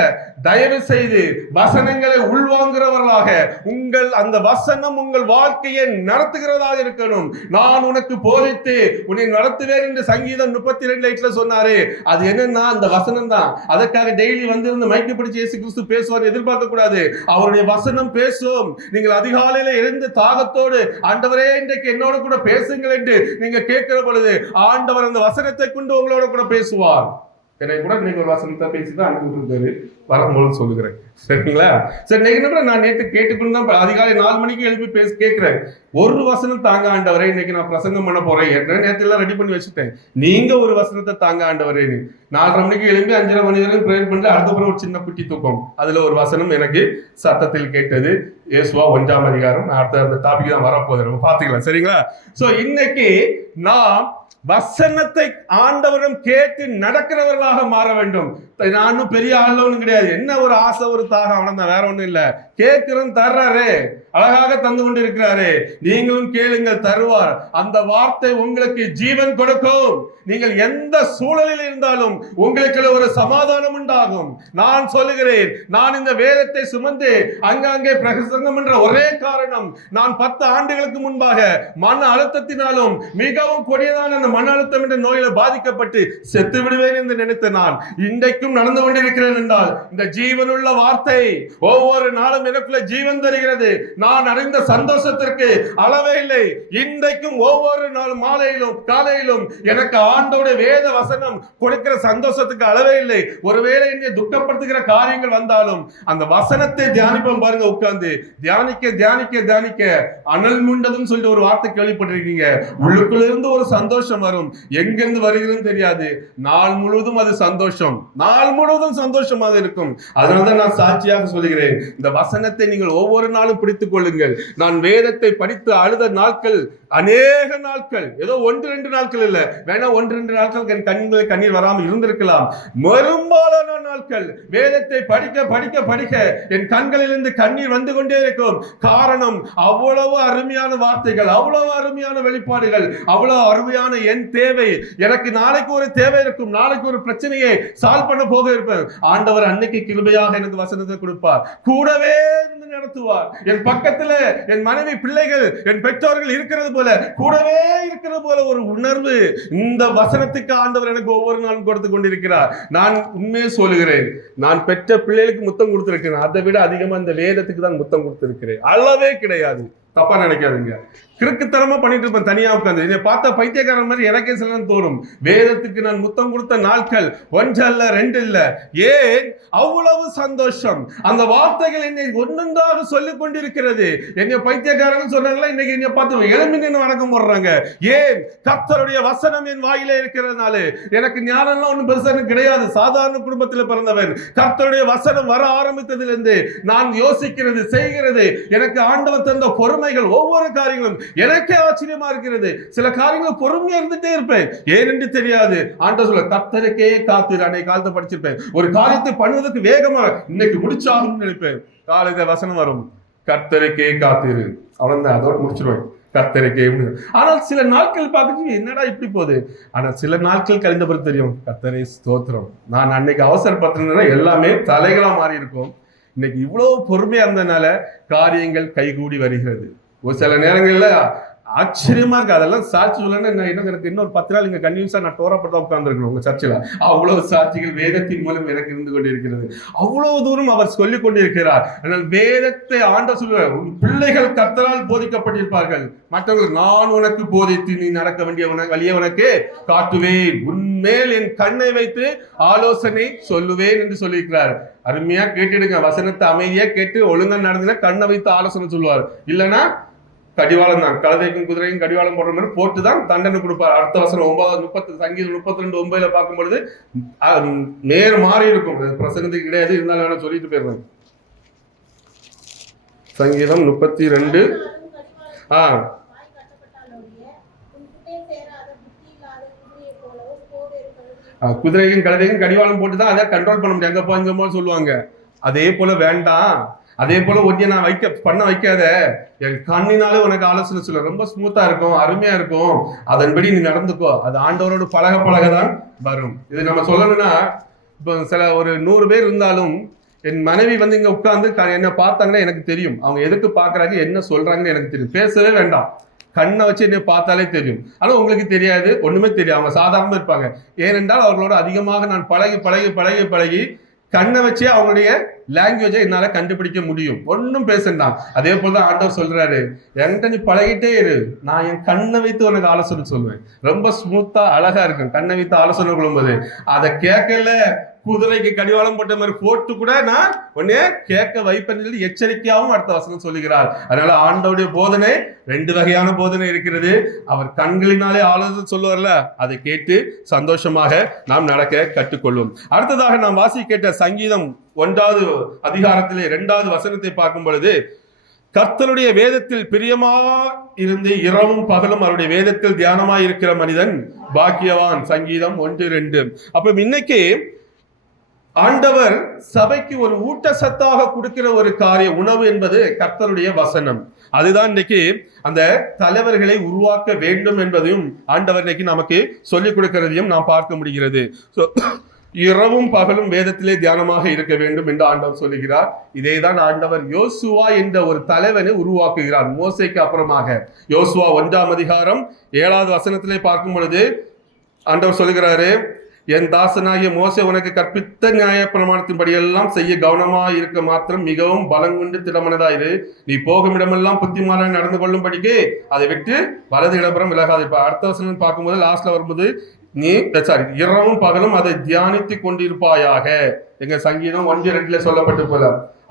தயவு செய்து வசனங்களை உள்வாங்குறவர்களாக உங்கள் அந்த வசனம் உங்கள் வாழ்க்கையை நடத்துகிறதாக இருக்கணும். நான் உனக்கு போதித்து உன்னை நடத்துவேன் என்று சங்கீதம் 32:8 சொன்னாரு. அது என்னன்னா அந்த வசனம் தான். அதற்காக டெய்லி வந்து மைக்கு பிடிச்சு இயேசு கிறிஸ்து பேசுவார் எதிர்பார்க்க கூடாது. அவருடைய வசனம் பேசும். நீங்கள் அதிகாலையில எழுந்து தாகத்தோடு ஆண்டவரே இன்றைக்கு என்னோட கூட பேசுங்கள் என்று நீங்க கேட்கிற பொழுது ஆண்டவர் அந்த வசனத்தை கொண்டு உங்களோட கூட பேசுவார். என்னை கூட இன்னைக்கு ஒரு வசனத்தை பேசிதான் அனுப்பிட்டு வரும்போது சொல்லுகிறேன். சரிங்களா? சரி, நான் நேற்று கேட்டுக்கொண்டு தான் அதிகாலை 4 மணிக்கு எழுப்பி கேட்கிறேன். ஒரு வசனம் தாங்க ஆண்டவரே, இன்னைக்கு நான் பிரசங்கம் பண்ண போறேன். நேற்று எல்லாம் ரெடி பண்ணி வச்சுட்டேன். நீங்க ஒரு வசனத்தை தாங்க ஆண்டவரேன்னு 4:30 மணிக்கு எழுப்பி 5:30 மணி வரைக்கும் ப்ரேயர் பண்ணிட்டு அடுத்த பிறகு ஒரு சின்ன குட்டி தூக்கம். அதுல ஒரு வசனம் எனக்கு சத்தத்தில் கேட்டது. யோசுவா 1ஆம் அதிகாரம். அடுத்த அந்த டாபிக் தான் வரப்போகுது, நம்ம பார்த்துக்கலாம். சரிங்களா? சோ இன்னைக்கு நாம் வசனத்தை ஆண்டவரிடம் கேட்டு நடக்கிறவர்களாக மாற வேண்டும். நானும் பெரிய ஆள் ஒன்றும் கிடையாது. என்ன ஒரு ஆசை, ஒரு தாகம், அவ்வளவுதான், வேற ஒண்ணும் இல்ல. கேட்கிறோம், தர்றாரு, அழகாக தந்து கொண்டு இருக்கிறாரு. நீங்களும் கேளுங்கள், தருவார். அந்த வார்த்தை உங்களுக்கு ஜீவன் கொடுக்கும். நீங்கள் எந்த சூழலில் இருந்தாலும் உங்களுக்கு ஒரு சமாதானம் உண்டாகும். நான் சொல்லுகிறேன், நான் இந்த வேதத்தை சுமந்து அங்கங்கே பிரசங்கம் என்ற ஒரே காரணம், நான் 10 ஆண்டுகளுக்கு முன்பாக மன அழுத்தத்தினாலும் மிகவும் கொடியதான அந்த மன அழுத்தம் என்ற நோயில பாதிக்கப்பட்டு செத்து விடுவேன் என்று நினைத்த நான் இன்றைக்கும் நடந்து கொண்டிருக்கிறேன் என்றால் இந்த ஜீவனுள்ள வார்த்தை ஒவ்வொரு நாளும் எனக்குள்ள ஜீவன் தருகிறது. நான் அடைந்த சந்தோஷத்திற்கு அளவே இல்லை. இன்றைக்கும் ஒவ்வொரு நாள் மாலையிலும் காலையிலும் எனக்கு ஆண்டோட வேத வசனம் கொடுக்கிற சந்தோஷத்துக்கு அளவே இல்லை. ஒருவேளை என்னை துக்கப்படுத்துகிற காரியங்கள் வந்தாலும் அந்த வசனத்தை தியானிப்போம் பாருங்க. உட்கார்ந்து தியானிக்க தியானிக்க தியானிக்க அனல் முண்டதுன்னு சொல்லிட்டு ஒரு வார்த்தை கேள்விப்பட்டிருக்கீங்க. உள்ளுக்குள்ள இருந்து ஒரு சந்தோஷம் வரும். எங்கிருந்து வருகிறதுன்னு தெரியாது. நாள் முழுவதும் அது சந்தோஷம், நாள் முழுவதும் சந்தோஷமாக இருக்கும். அதனால்தான் நான் சாட்சியாக சொல்கிறேன், இந்த வசனத்தை நீங்கள் ஒவ்வொரு நாளும் பிடித்துக் கொள்ளுங்கள். நான் வேதத்தை படித்து அழுத நாட்கள் அநேக நாட்கள், ஏதோ 1-2 நாட்கள் இல்ல, வேணா 1-2 நாட்கள் என் கண்ணீர் வராமல் இருந்திருக்கலாம். பெரும்பாலான நாட்கள் வேதத்தை படிக்க படிக்க படிக்க என் கண்களிலிருந்து கண்ணீர் வந்து கொண்டே இருக்கும். காரணம், அவ்வளவு அருமையான வார்த்தைகள், அவ்வளவு அருமையான வெளிப்பாடுகள், அவ்வளவு அருமையான என் தேவை. எனக்கு நாளைக்கு ஒரு தேவை இருக்கும், நாளைக்கு ஒரு பிரச்சனையை சால்வ் பண்ண போக இருப்பேன். ஆண்டவர் அன்னைக்கு கிருபையாக எனக்கு வசனத்தை கொடுப்பார், கூடவே இருந்து நடத்துவார். என் பக்கத்துல என் மனைவி, பிள்ளைகள், என் பெற்றோர்கள் இருக்கிறது போல, கூடவே இருக்கிறது போல ஒரு உணர்வு இந்த வசனத்துக்கு ஆண்டவர் எனக்கு ஒவ்வொரு நாளும் கொடுத்து கொண்டிருக்கிறார். நான் உண்மையை சொல்லுகிறேன், நான் பெற்ற பிள்ளைகளுக்கு முத்தம் கொடுத்திருக்கிறேன். அதை விட அதிகமா இந்த வேதத்துக்கு தான் முத்தம் கொடுத்திருக்கிறேன். அளவே கிடையாது. தப்பா நினைக்காதீங்க. கிறுக்குத்தனமா பண்ணிட்டு இருப்பேன் தனியா உட்காந்து. என்னை பார்த்தா பைத்தியக்காரன் மாதிரி எனக்கே சில தோறும். வேதத்துக்கு நான் முத்தம் கொடுத்த நாட்கள் 1 அல்ல 2 இல்ல. ஏன் அவ்வளவு சந்தோஷம்? அந்த வார்த்தைகள் என்னை ஒன்னொன்றாக சொல்லிக் கொண்டிருக்கிறது. என்னை பைத்தியக்காரன் சொன்னாங்களா, இன்னைக்கு என்னை பார்த்து எழும்பி நின்று வணக்கம் போடுறாங்க. ஏன்? கர்த்தருடைய வசனம் என் வாயிலே இருக்கிறதுனால. எனக்கு ஞானம்லாம் ஒன்றும் பெருசா கிடையாது, சாதாரண குடும்பத்தில் பிறந்தவன். கர்த்தருடைய வசனம் வர ஆரம்பித்ததிலிருந்து நான் யோசிக்கிறது, செய்கிறது, எனக்கு ஆண்டவர் தந்த பொறுமைகள், ஒவ்வொரு காரியங்களும் எனக்கே ஆச்சரியமா இருக்கிறது. சில காரியங்கள் பொறுமையா இருந்துட்டே இருப்பேன். ஏனென்று தெரியாது. ஆண்டவர் சொல்ல, கர்த்தருக்கே காத்திரு. அன்னைக்கு காலத்தை படிச்சிருப்பேன். ஒரு காரியத்தை பண்ணுவதற்கு வேகமா இன்னைக்கு முடிச்சாகும் நினைப்பேன். காலையில வசனம் வரும், கர்த்தருக்கே காத்திரு. அவ்வளவுதான், அதோட முடிச்சிருவேன். கர்த்தருக்கே. ஆனால் சில நாட்கள் பார்க்க என்னடா இப்படி போகுது. ஆனா சில நாட்கள் கழிந்த பிறகு தெரியும், கர்த்தரே ஸ்தோத்திரம். நான் அன்னைக்கு அவசரப்பட்டிருந்தேன்னா எல்லாமே தலைகளா மாறி இருக்கும். இன்னைக்கு இவ்வளவு பொறுமையா இருந்ததுனால காரியங்கள் கைகூடி வருகிறது. ஒரு சில நேரங்கள்ல ஆச்சரியமா இருக்கு. அதெல்லாம் சாட்சி சொல்லணும்னா எனக்கு இன்னொரு 10 நாள் இங்க கன்வியூஸா நான் டோரப்பட்டு உட்கார்ந்துருக்கணும் உங்க சர்ச்சில். அவ்வளவு சாட்சிகள் வேதத்தின் மூலம் எனக்கு இருந்து கொண்டிருக்கிறது. அவ்வளவு தூரம் அவர் சொல்லிக் கொண்டிருக்கிறார். ஆனால் வேதத்தை ஆண்டவர் சொல்றார், பிள்ளைகள் கர்த்தரால் போதிக்கப்பட்டிருப்பார்கள். மற்றவர்கள் நான் உனக்கு போதித்து நீ நடக்க வேண்டிய வழியை உனக்கு காட்டுவேன், உன்மேல் என் கண்ணை வைத்து ஆலோசனை சொல்லுவேன் என்று சொல்லியிருக்கிறார். அருமையா கேட்டுடுங்க. வசனத்தை அமைதியா கேட்டு ஒழுங்கா நடந்துன்னா கண்ணை வைத்து ஆலோசனை சொல்லுவார். இல்லைன்னா கடிவாளம் தான். கழுதைக்கும் குதிரைக்கும் கடிவாளம் போடுற மாதிரி போட்டு தான் தண்டனை கொடுப்பார். அடுத்த வசனம் 9 சங்கீதம் 32:9 பார்க்கும் பொழுது நேர் மாறி இருக்கும். பிரசங்கத்துக்கு கிடையாது, இருந்தாலும் வேணா சொல்லிட்டு போயிடுறேன். சங்கீதம் 32 குதிரைக்கும் கழுதைக்கும் கடிவாளம் போட்டு தான் அதை கண்ட்ரோல் பண்ண முடியும். எங்க போங்க சொல்லுவாங்க. அதே போல வேண்டாம், அதே போல ஒன்றிய நான் பண்ண வைக்காத, என் கண்ணினாலே உனக்கு ஆலோசனை சொல்ல, ரொம்ப ஸ்மூத்தா இருக்கும், அருமையா இருக்கும், அதன்படி நீ நடந்துக்கோ. அது ஆண்டவரோடு பழக பழகதான் வரும். இது நம்ம சொல்லணும்னா, இப்போ சில ஒரு 100 பேர் இருந்தாலும் என் மனைவி வந்து இங்க உட்கார்ந்து என்ன பார்த்தாங்கன்னா எனக்கு தெரியும் அவங்க எதுக்கு பாக்குறாங்க, என்ன சொல்றாங்கன்னு எனக்கு தெரியும். பேசவே வேண்டாம், கண்ணை வச்சு என்ன பார்த்தாலே தெரியும். ஆனா உங்களுக்கு தெரியாது, ஒண்ணுமே தெரியாது, அவங்க சாதாரணமா இருப்பாங்க. ஏனென்றால் அவர்களோட அதிகமாக நான் பழகி பழகி பழகி பழகி கண்ணை வச்சே அவங்களுடைய லாங்குவேஜை என்னால கண்டுபிடிக்க முடியும். ஒன்னும் பேசண்டாம். அதே போலதான் ஆண்டவர் சொல்றாரு, என்கிட்ட நீ பழகிட்டே இரு, நான் என் கண்ணை வைத்து உனக்கு ஆலோசனை சொல்லுவேன். ரொம்ப ஸ்மூத்தா அழகா இருக்கும் கண்ணை வைத்து ஆலோசனை கொள்ளும்போது. அதை கேட்கல, குதிரைக்கு கடிவாளம் போட்ட மாதிரி போட்டு கூட நான் உடனே கேட்க வைப்பேன் சொல்லி எச்சரிக்கையாகவும் அடுத்த வசனம் சொல்லுகிறார். அதனால ஆண்டவருடைய போதனை 2 வகையான போதனை இருக்கிறது. அவர் கண்களினாலே ஆலோசனை சொல்லுவார்ல, அதை கேட்டு சந்தோஷமாக நாம் நடக்க கற்றுக்கொள்வோம். அடுத்ததாக நாம் வாசி கேட்ட சங்கீதம் 1வது அதிகாரத்திலே 2வது வசனத்தை பார்க்கும் பொழுது, கர்த்தருடைய வேதத்தில் பிரியமா இருந்து இரவும் பகலும் அவருடைய வேதத்தில் தியானமாய் இருக்கிற மனிதன் பாக்கியவான். சங்கீதம் 1:2. அப்ப இன்னைக்கு ஆண்டவர் சபைக்கு ஒரு ஊட்டச்சத்தாக கொடுக்கிற ஒரு காரிய உணவு என்பது கர்த்தருடைய வசனம். அதுதான் இன்னைக்கு அந்த தலைவர்களை உருவாக்க வேண்டும் என்பதையும் ஆண்டவர் இன்னைக்கு நமக்கு சொல்லிக் கொடுக்கிறதையும் நாம் பார்க்க முடிகிறது. இரவும் பகலும் வேதத்திலே தியானமாக இருக்க வேண்டும் என்று ஆண்டவர் சொல்லுகிறார். இதேதான் ஆண்டவர் யோசுவா என்ற ஒரு தலைவனை உருவாக்குகிறார் மோசேக்கு அப்புறமாக. யோசுவா 1ஆம் அதிகாரம் 7வது வசனத்திலே பார்க்கும் பொழுது ஆண்டவர் சொல்லுகிறாரு, என் தாசனாகிய மோசே உனக்கு கற்பித்த நியாய பிரமாணத்தின்படி எல்லாம் செய்ய கவனமாக இருக்க மாத்திரம் மிகவும் பலங்கொண்டு திடமனதாயிரு. நீ போகும் இடமெல்லாம் புத்திமானாக நடந்து கொள்ளும்படிக்கு அதை விட்டு வலது இடப்புறம் விலகாது. இப்ப அடுத்த வசனம் பார்க்கும்போது லாஸ்ட்ல வரும்போது, நீ இரவும் பகலும் அதை தியானித்து கொண்டிருப்பாயாக. எங்க சங்கீதம் 1:2 சொல்லப்பட்டு போல,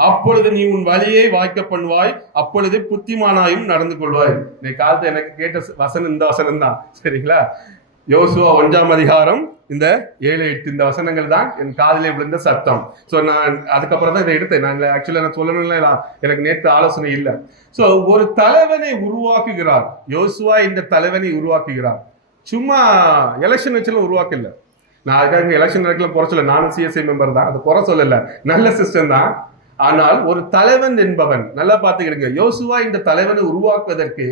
அப்பொழுது நீ உன் வழியை வாய்க்க பண்ணுவாய், அப்பொழுது புத்திமானாயும் நடந்து கொள்வாய். இன்னைக்கு காலத்தை எனக்கு கேட்ட வசனம் இந்த வசனம் தான். சரிங்களா? யோசுவா 1ஆம் அதிகாரம் இந்த 7-8 இந்த வசனங்கள் தான் என் காதிலே விழுந்த சத்தம். ஸோ நான் அதுக்கப்புறம் தான் இதை எடுத்தேன். நான் ஆக்சுவலா நான் சொல்லணும்ல, எனக்கு நேற்று ஆலோசனை இல்லை. ஸோ ஒரு தலைவனை உருவாக்குகிறார் யோசுவா, இந்த தலைவனை உருவாக்குகிறார். சும்மா எலெக்ஷன் வச்சுலாம் உருவாக்கல. நான் அதுக்காக எலெக்ஷன் நடக்கல குறை சொல்ல, நானும் சிஎஸ்ஐ மெம்பர் தான், அது குறை சொல்லல, நல்ல சிஸ்டம் தான். ஆனால் ஒரு தலைவன் என்பவன், நல்லா பார்த்துக்கிடுங்க, யோசுவா இந்த தலைவனை உருவாக்குவதற்கு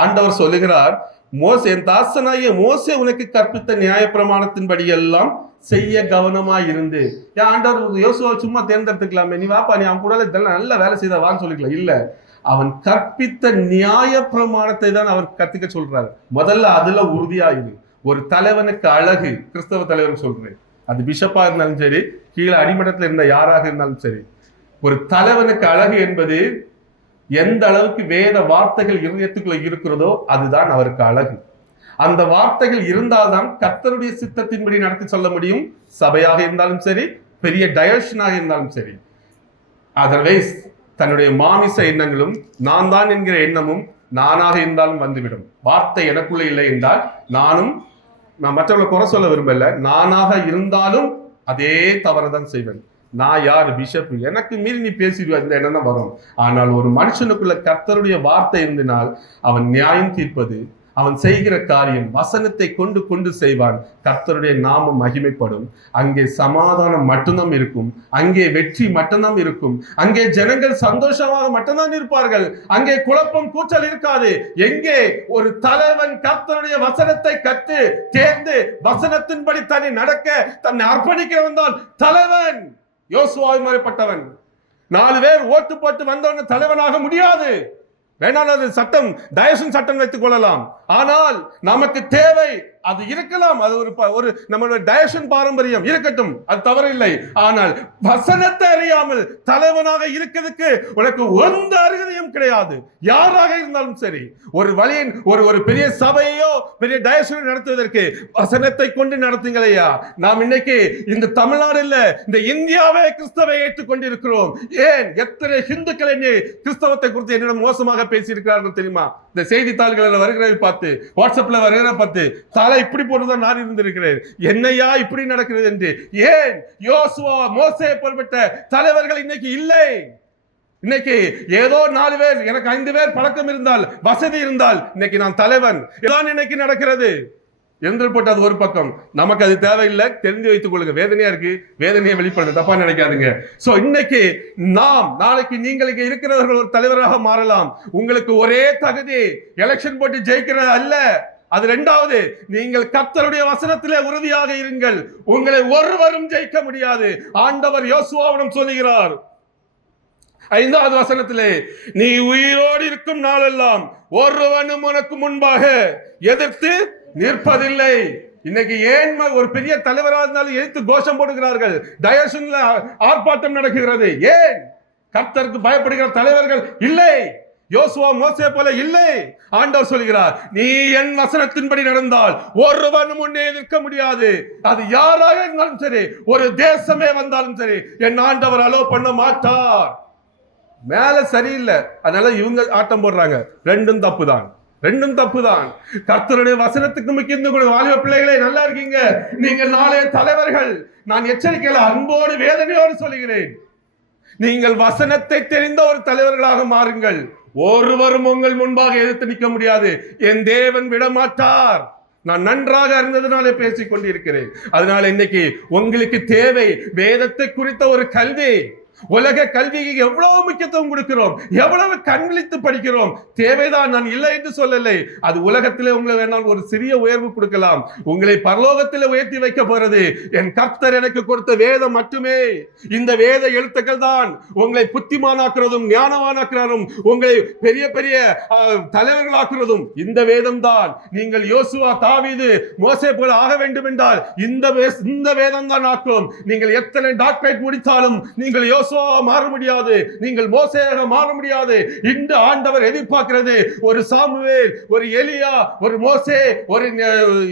ஆண்டவர் சொல்லுகிறார், மோசே என் தாசனாகிய மோசே உனக்கு கற்பித்த நியாய பிரமாணத்தின்படி எல்லாம் செய்ய கவனமாய் இருந்து. ஏன் ஆண்டவர் யோசுவா சும்மா தேர்ந்தெடுத்துக்கலாமே, நீ வாப்பா நீ அவன் கூட நல்ல வேலை செய்த வான்னு சொல்லிக்கலாம். இல்ல, அவன் கற்பித்த நியாய பிரமாணத்தை தான் அவர் கத்துக்க சொல்றாரு. முதல்ல அதுல உறுதியாயிரு. ஒரு தலைவனுக்கு அழகு, கிறிஸ்தவ தலைவர் சொல்றேன், அது பிஷப்பா இருந்தாலும் சரி, கீழே அடிமட்டத்தில் இருந்த யாராக இருந்தாலும் சரி, ஒரு தலைவனுக்கு அழகு என்பது எந்த அளவுக்கு வேத வார்த்தைகள் இருதயத்துக்குள்ள இருக்கிறதோ அதுதான் அவருக்கு அழகு. அந்த வார்த்தைகள் இருந்தால்தான் கர்த்தருடைய சித்தத்தின்படி நடத்தி சொல்ல முடியும். சபையாக இருந்தாலும் சரி, பெரிய டயர்ஷனாக இருந்தாலும் சரி. அதர்வைஸ் தன்னுடைய மாமிச எண்ணங்களும் நான் தான் என்கிற எண்ணமும் நானாக இருந்தாலும் வந்துவிடும். வார்த்தை எனக்குள்ள இல்லை என்றால் நான் மற்றவர்களை குறை சொல்ல விரும்பல, நானாக இருந்தாலும் அதே தவறுதான் செய்வேன். நான் யார் பிஷப், எனக்கு மீறி நீ பேசிடுவா, இந்த இடம் தான் வரும். ஆனால் ஒரு மனுஷனுக்குள்ள கர்த்தருடைய வார்த்தை இருந்தனால் அவன் நியாயம் தீர்ப்பது, அவன் செய்கிற காரியம் வசனத்தை கொண்டு கொண்டு செய்வான். கர்த்தருடைய நாமம் மகிமைப்படும். அங்கே சமாதானம் மட்டும்தான் இருக்கும், அங்கே வெற்றி மட்டும்தான் இருக்கும், அங்கே ஜனங்கள் சந்தோஷமாக மட்டும்தான் இருப்பார்கள், அங்கே குழப்பம் கூச்சல் இருக்காது. எங்கே ஒரு தலைவன் கர்த்தருடைய வசனத்தை கற்று தேர்ந்து வசனத்தின்படி தன்னை நடக்க தன்னை அர்ப்பணிக்கிறவன் தான் தலைவன். யோசுவாவை மாதிரிப்பட்டவன் 4 பேர் ஓட்டு போட்டு வந்தவன் தலைவனாக முடியாது. வேணாலும் சட்டம், டயசன் சட்டம் வைத்துக் கொள்ளலாம். ஆனால் நமக்கு தேவை அது இருக்கலாம், அது ஒரு நம்மளுடைய டயசன் பாரம்பரியம் இருக்கட்டும், அது தவறில்லை. ஆனால் வசனத்தை அறியாமல் தலைவனாக இருக்கிறதுக்கு உனக்கு எந்த அருகதையும் கிடையாது. யாராக இருந்தாலும் சரி, ஒரு வழியின் ஒரு பெரிய சபையோ பெரிய டயசனை நடத்துவதற்கு வசனத்தை கொண்டு நடத்துங்களையா. நாம் இன்னைக்கு இந்த தமிழ்நாடு இல்ல, இந்த இந்தியாவே கிறிஸ்தவை ஏற்றுக்கொண்டிருக்கிறோம். ஏன் எத்தனை இந்துக்கள் என்ன கிறிஸ்தவத்தை குறித்து என்னிடம் மோசமாக பேசி இருக்கிறார்கள் தெரியுமா? இந்த செய்தித்தாள்களில் வருகிறதை பார்த்து, வாட்ஸ்அப்ல வருகிற பார்த்து, தலை இப்படி போட்டுதான் நான் இருந்திருக்கிறேன், என்னையா இப்படி நடக்கிறது என்று. ஏன் யோசுவா மோசே போன்ற தலைவர்கள் இன்னைக்கு இல்லை? இன்னைக்கு ஏதோ 4 பேர், எனக்கு 5 பேர் பழக்கம் இருந்தால், வசதி இருந்தால் இன்னைக்கு நான் தலைவன். இதான் இன்னைக்கு நடக்கிறது. எந்திரல் போட்டு அது ஒரு பக்கம், நமக்கு அது தேவையில்லை, தெரிஞ்சு வைத்துக் கொள்ளுங்க. வேதனையா இருக்கு, வேதனையை வெளிப்படுது, தப்பா நினைக்காதுங்க. சோ இன்னைக்கு நாளைக்கு நீங்கள் இங்க இருக்கிறவர்கள் ஒரு தலைவராக மாறலாம். உங்களுக்கு ஒரே தகுதி எலெக்ஷன் போட்டு ஜெயிக்கிறது அல்ல, அது இரண்டாவது. நீங்கள் கர்த்தருடைய வசனத்திலே உறுதியாக இருங்கள். உங்களை ஒருவரும் ஜெயிக்க முடியாது. ஆண்டவர் யோசுவாவிடம் சொல்லுகிறார் 5வது வசனத்திலே, நீ உயிரோடு இருக்கும் நாளெல்லாம் ஒருவனும் உனக்கு முன்பாக எதிர்த்து நிற்பதில்லை. இன்னைக்கு ஏன் ஒரு பெரிய தலைவராக இருந்தாலும் எதிர்த்து கோஷம் போடுகிறார்கள், டயர்ஷன்ல ஆர்ப்பாட்டம் நடக்கிறது? ஏன்? கர்த்தருக்கு பயப்படுகிற தலைவர்கள் இல்லை. யோசுவா மோசே போல இல்லை. ஆண்டவர் சொல்கிறார், நீ என் வசனத்தின்படி நடந்தால் ஒருவனும் முன்னே நிற்க முடியாது. அது யாராக இருந்தாலும் சரி, ஒரு தேசமே வந்தாலும் சரி, என் ஆண்டவர் அலோ பண்ண மாட்டார். மேல சரியில்லை, அதனால இவங்க ஆட்டம் போடுறாங்க. ரெண்டும் தப்பு தான், ரெண்டும் தப்பு தான். கர்த்தருடைய வசனத்துக்கு முக்கியம். வாலிப பிள்ளைகளே, நல்லா இருக்கீங்க, நீங்க நாளைய தலைவர்கள். நான் எச்சரிக்கையில அன்போடு வேதனையோடு சொல்லுகிறேன், நீங்கள் வசனத்தை தெரிந்த ஒரு தலைவர்களாக மாறுங்கள். ஒருவரும் உங்கள் முன்பாக எதிர்த்து நிற்க முடியாது. என் தேவன் விடமாட்டார். நான் நன்றாக இருந்ததுனாலே பேசிக் கொண்டிருக்கிறேன். அதனால இன்னைக்கு உங்களுக்கு தேவை வேதத்தை குறித்த ஒரு கல்வி. உலக கல்விக்கு எவ்வளவு முக்கியத்துவம் கொடுக்கிறோம், எவ்வளவு கண்விழித்து படிக்கிறோம், தேவைதான், நான் இல்லை என்று சொல்லலை. அது உலகத்திலே உங்களை வேணால் ஒரு சிறிய உயர்வு கொடுக்கலாம், உங்களை பரலோகத்திலே உயர்த்தி வைக்க போறது என் கர்த்தர் எனக்கு கொடுத்த வேதம் மட்டுமே. இந்த வேத எழுத்துக்கள் தான் உங்களை புத்திமானாக்குறதும் ஞானவானாக்குறதும் உங்களை பெரிய பெரிய தலைவர்களாக்குறதும் இந்த வேதம் தான். நீங்கள் யோசுவா, தாவீது, மோசே போல ஆக வேண்டும் என்றால் இந்த வேதம் தான் ஆக்கும். நீங்கள் எத்தனை டாக்டரேட் முடித்தாலும் நீங்கள் மாற முடியாது, நீங்கள் மோசேயாக மாற முடியாது. இந்த ஆண்டவர் எதிர்பார்க்கிறது ஒரு சாமுவேல், ஒரு எலியா, ஒரு மோசே, ஒரு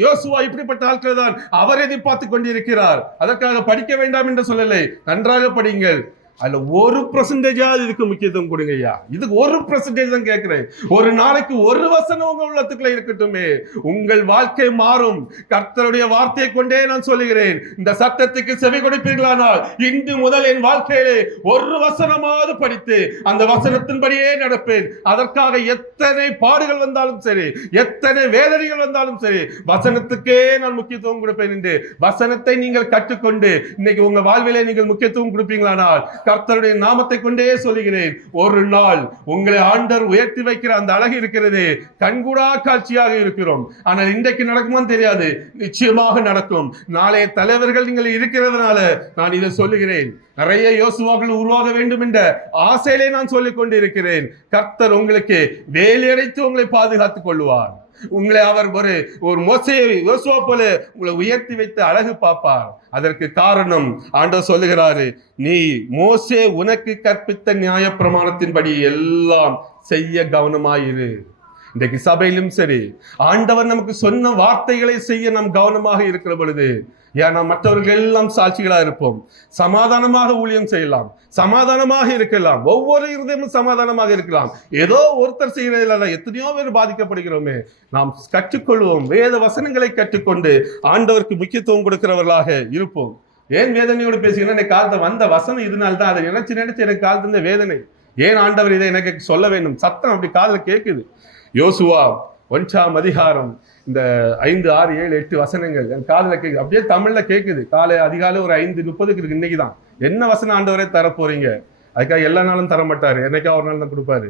யோசுவா, இப்படிப்பட்ட ஆட்கள் தான் அவர் எதிர்பார்த்து கொண்டிருக்கிறார். அதற்காக படிக்க வேண்டாம் என்று சொல்லலை, நன்றாக படிங்கள். அதுல 1% இதுக்கு முக்கியத்துவம் கொடுங்க ஐயா. இதுக்கு 1% தான் கேட்கிறேன். ஒரு நாளைக்கு ஒரு வசனம் உங்க உள்ளத்துக்குள்ள இருக்கட்டுமே, உங்கள் வாழ்க்கை மாறும். கர்த்தருடைய வார்த்தையை கொண்டே நான் சொல்லுகிறேன், இந்த சத்தத்துக்கு செவி கொடுப்பீர்களானால் இன்று முதல் என் வாழ்க்கையிலே ஒரு வசனமாவது படித்து அந்த வசனத்தின்படியே நடப்பேன். அதற்காக எத்தனை பாடுகள் வந்தாலும் சரி, எத்தனை வேதனைகள் வந்தாலும் சரி, வசனத்துக்கே நான் முக்கியத்துவம் கொடுப்பேன் என்று வசனத்தை நீங்கள் கற்றுக்கொண்டு இன்னைக்கு உங்க வாழ்விலே நீங்கள் முக்கியத்துவம் கொடுப்பீங்களானால் கர்த்தருடைய நாமத்தை கொண்டே சொல்லுகிறேன், ஒரு நாள் உங்களை ஆண்டவர் உயர்த்தி வைக்கிற அந்த அழகு இருக்கிறது, கண்கூடா காட்சியாக இருக்கிறோம். ஆனால் இன்றைக்கு நடக்குமான்னு தெரியாது, நிச்சயமாக நடக்கும். நாளைய தலைவர்கள் நீங்கள் இருக்கிறதுனால நான் இதை சொல்லுகிறேன். நிறைய யோசுவாக்கள் உருவாக வேண்டும் என்ற ஆசையிலே நான் சொல்லிக் கொண்டிருக்கிறேன். கர்த்தர் உங்களுக்கு வேலையடைத்து உங்களை பாதுகாத்துக் கொள்வார். உங்களை அவர் ஒரு மோசே, யோசுவா போல உங்களை உயர்த்தி வைத்து அழகு பார்ப்பார். அதற்கு காரணம் ஆண்டவர் சொல்லுகிறாரு, நீ மோசே உனக்கு கற்பித்த நியாய பிரமாணத்தின்படி எல்லாம் செய்ய கவனமாயிரு. இன்றைக்கு சபையிலும் சரி, ஆண்டவர் நமக்கு சொன்ன வார்த்தைகளை செய்ய நாம் கவனமாக இருக்கிற பொழுது, ஏன்னா மற்றவர்கள் எல்லாம் சாட்சிகளா இருப்போம். சமாதானமாக ஊழியம் செய்யலாம், சமாதானமாக இருக்கலாம், ஒவ்வொரு இருதயமும் சமாதானமாக இருக்கலாம். ஏதோ ஒருத்தர் செய்யறதில்ல, எத்தனையோ பேர் பாதிக்கப்படுகிறோமே. நாம் கற்றுக்கொள்வோம், வேத வசனங்களை கற்றுக்கொண்டு ஆண்டவருக்கு முக்கியத்துவம் கொடுக்கிறவர்களாக இருப்போம். ஏன் வேதனையோடு பேசுகிறேன்? எனக்கு காலத்தை வந்த வசனம் இதனால்தான். அதை நினைச்சு எனக்கு காலத்து வேதனை. ஏன் ஆண்டவர் இதை எனக்கு சொல்ல வேண்டும்? சத்தம் அப்படி காதுல கேட்குது. யோசுவா 1ஆம் அதிகாரம் இந்த 5, 6, 7, 8 வசனங்கள் என் காதுல கேட்குது. அப்படியே தமிழ்ல கேட்குது. அதிகாலை ஒரு 5:30 இருக்கு. இன்னைக்கு தான் என்ன வசனம் ஆண்டவரே தர போறீங்க? அதுக்காக எல்லா நாளும் தர மாட்டாரு, என்னைக்கா ஒரு நாள் தான் கொடுப்பாரு.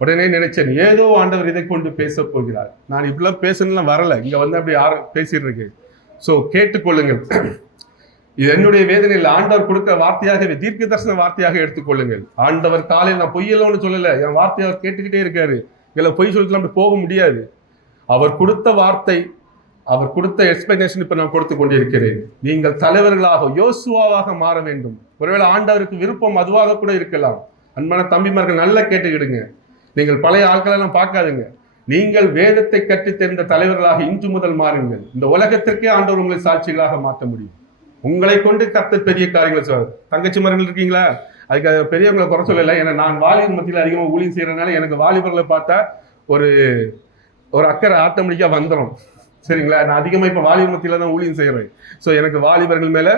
உடனே நினைச்சேன், ஏதோ ஆண்டவர் இதை கொண்டு பேச போகிறார். நான் இப்படிலாம் பேசணும்லாம் வரல, இங்க வந்து அப்படி பேசிட்டு இருக்கேன். ஸோ கேட்டுக்கொள்ளுங்கள். இது என்னுடைய வேதனையில் ஆண்டவர் கொடுக்க வார்த்தையாகவே, தீர்க்க தரிசன வார்த்தையாக எடுத்துக்கொள்ளுங்கள். ஆண்டவர் காலையில் நான் பொய்யலோன்னு சொல்லல, என் வார்த்தையை அவர் கேட்டுக்கிட்டே இருக்காரு. இல்லை பொய் சொல்லிட்டு அப்படி போக முடியாது. அவர் கொடுத்த வார்த்தை, அவர் கொடுத்த எக்ஸ்பிளனேஷன் இப்ப நான் கொடுத்து கொண்டிருக்கிறேன். நீங்கள் தலைவர்களாக, யோசுவாவாக மாற வேண்டும். ஒருவேளை ஆண்டவருக்கு விருப்பம் அதுவாக கூட இருக்கலாம். அன்பான தம்பிமார்கள் நல்லா கேட்டுக்கிடுங்க. நீங்கள் பழைய ஆட்களெல்லாம் பார்க்காதுங்க. நீங்கள் வேதத்தை கற்று தெரிந்த தலைவர்களாக இன்று முதல் மாறுங்கள். இந்த உலகத்திற்கே ஆண்டவர் உங்களை சாட்சிகளாக மாற்ற முடியும். உங்களை கொண்டு கர்த்தர் பெரிய காரியங்களை சொல்றாரு. தங்கச்சி மரங்கள் இருக்கீங்களா? அதுக்கு பெரியவங்களை குறை சொல்லலை. ஏன்னா நான் வாலிபர் மத்தியில் அதிகமாக ஊழியம் செய்யறதுனால எனக்கு வாலிபர்களை பார்த்தா ஒரு அக்கறை ஆட்டோமேட்டிக்கா வந்துடும். சரிங்களா? நான் அதிகமாக இப்போ வாலிபர் மத்தியில தான் ஊழியம் செய்யறேன். ஸோ எனக்கு வாலிபர்கள் மேல,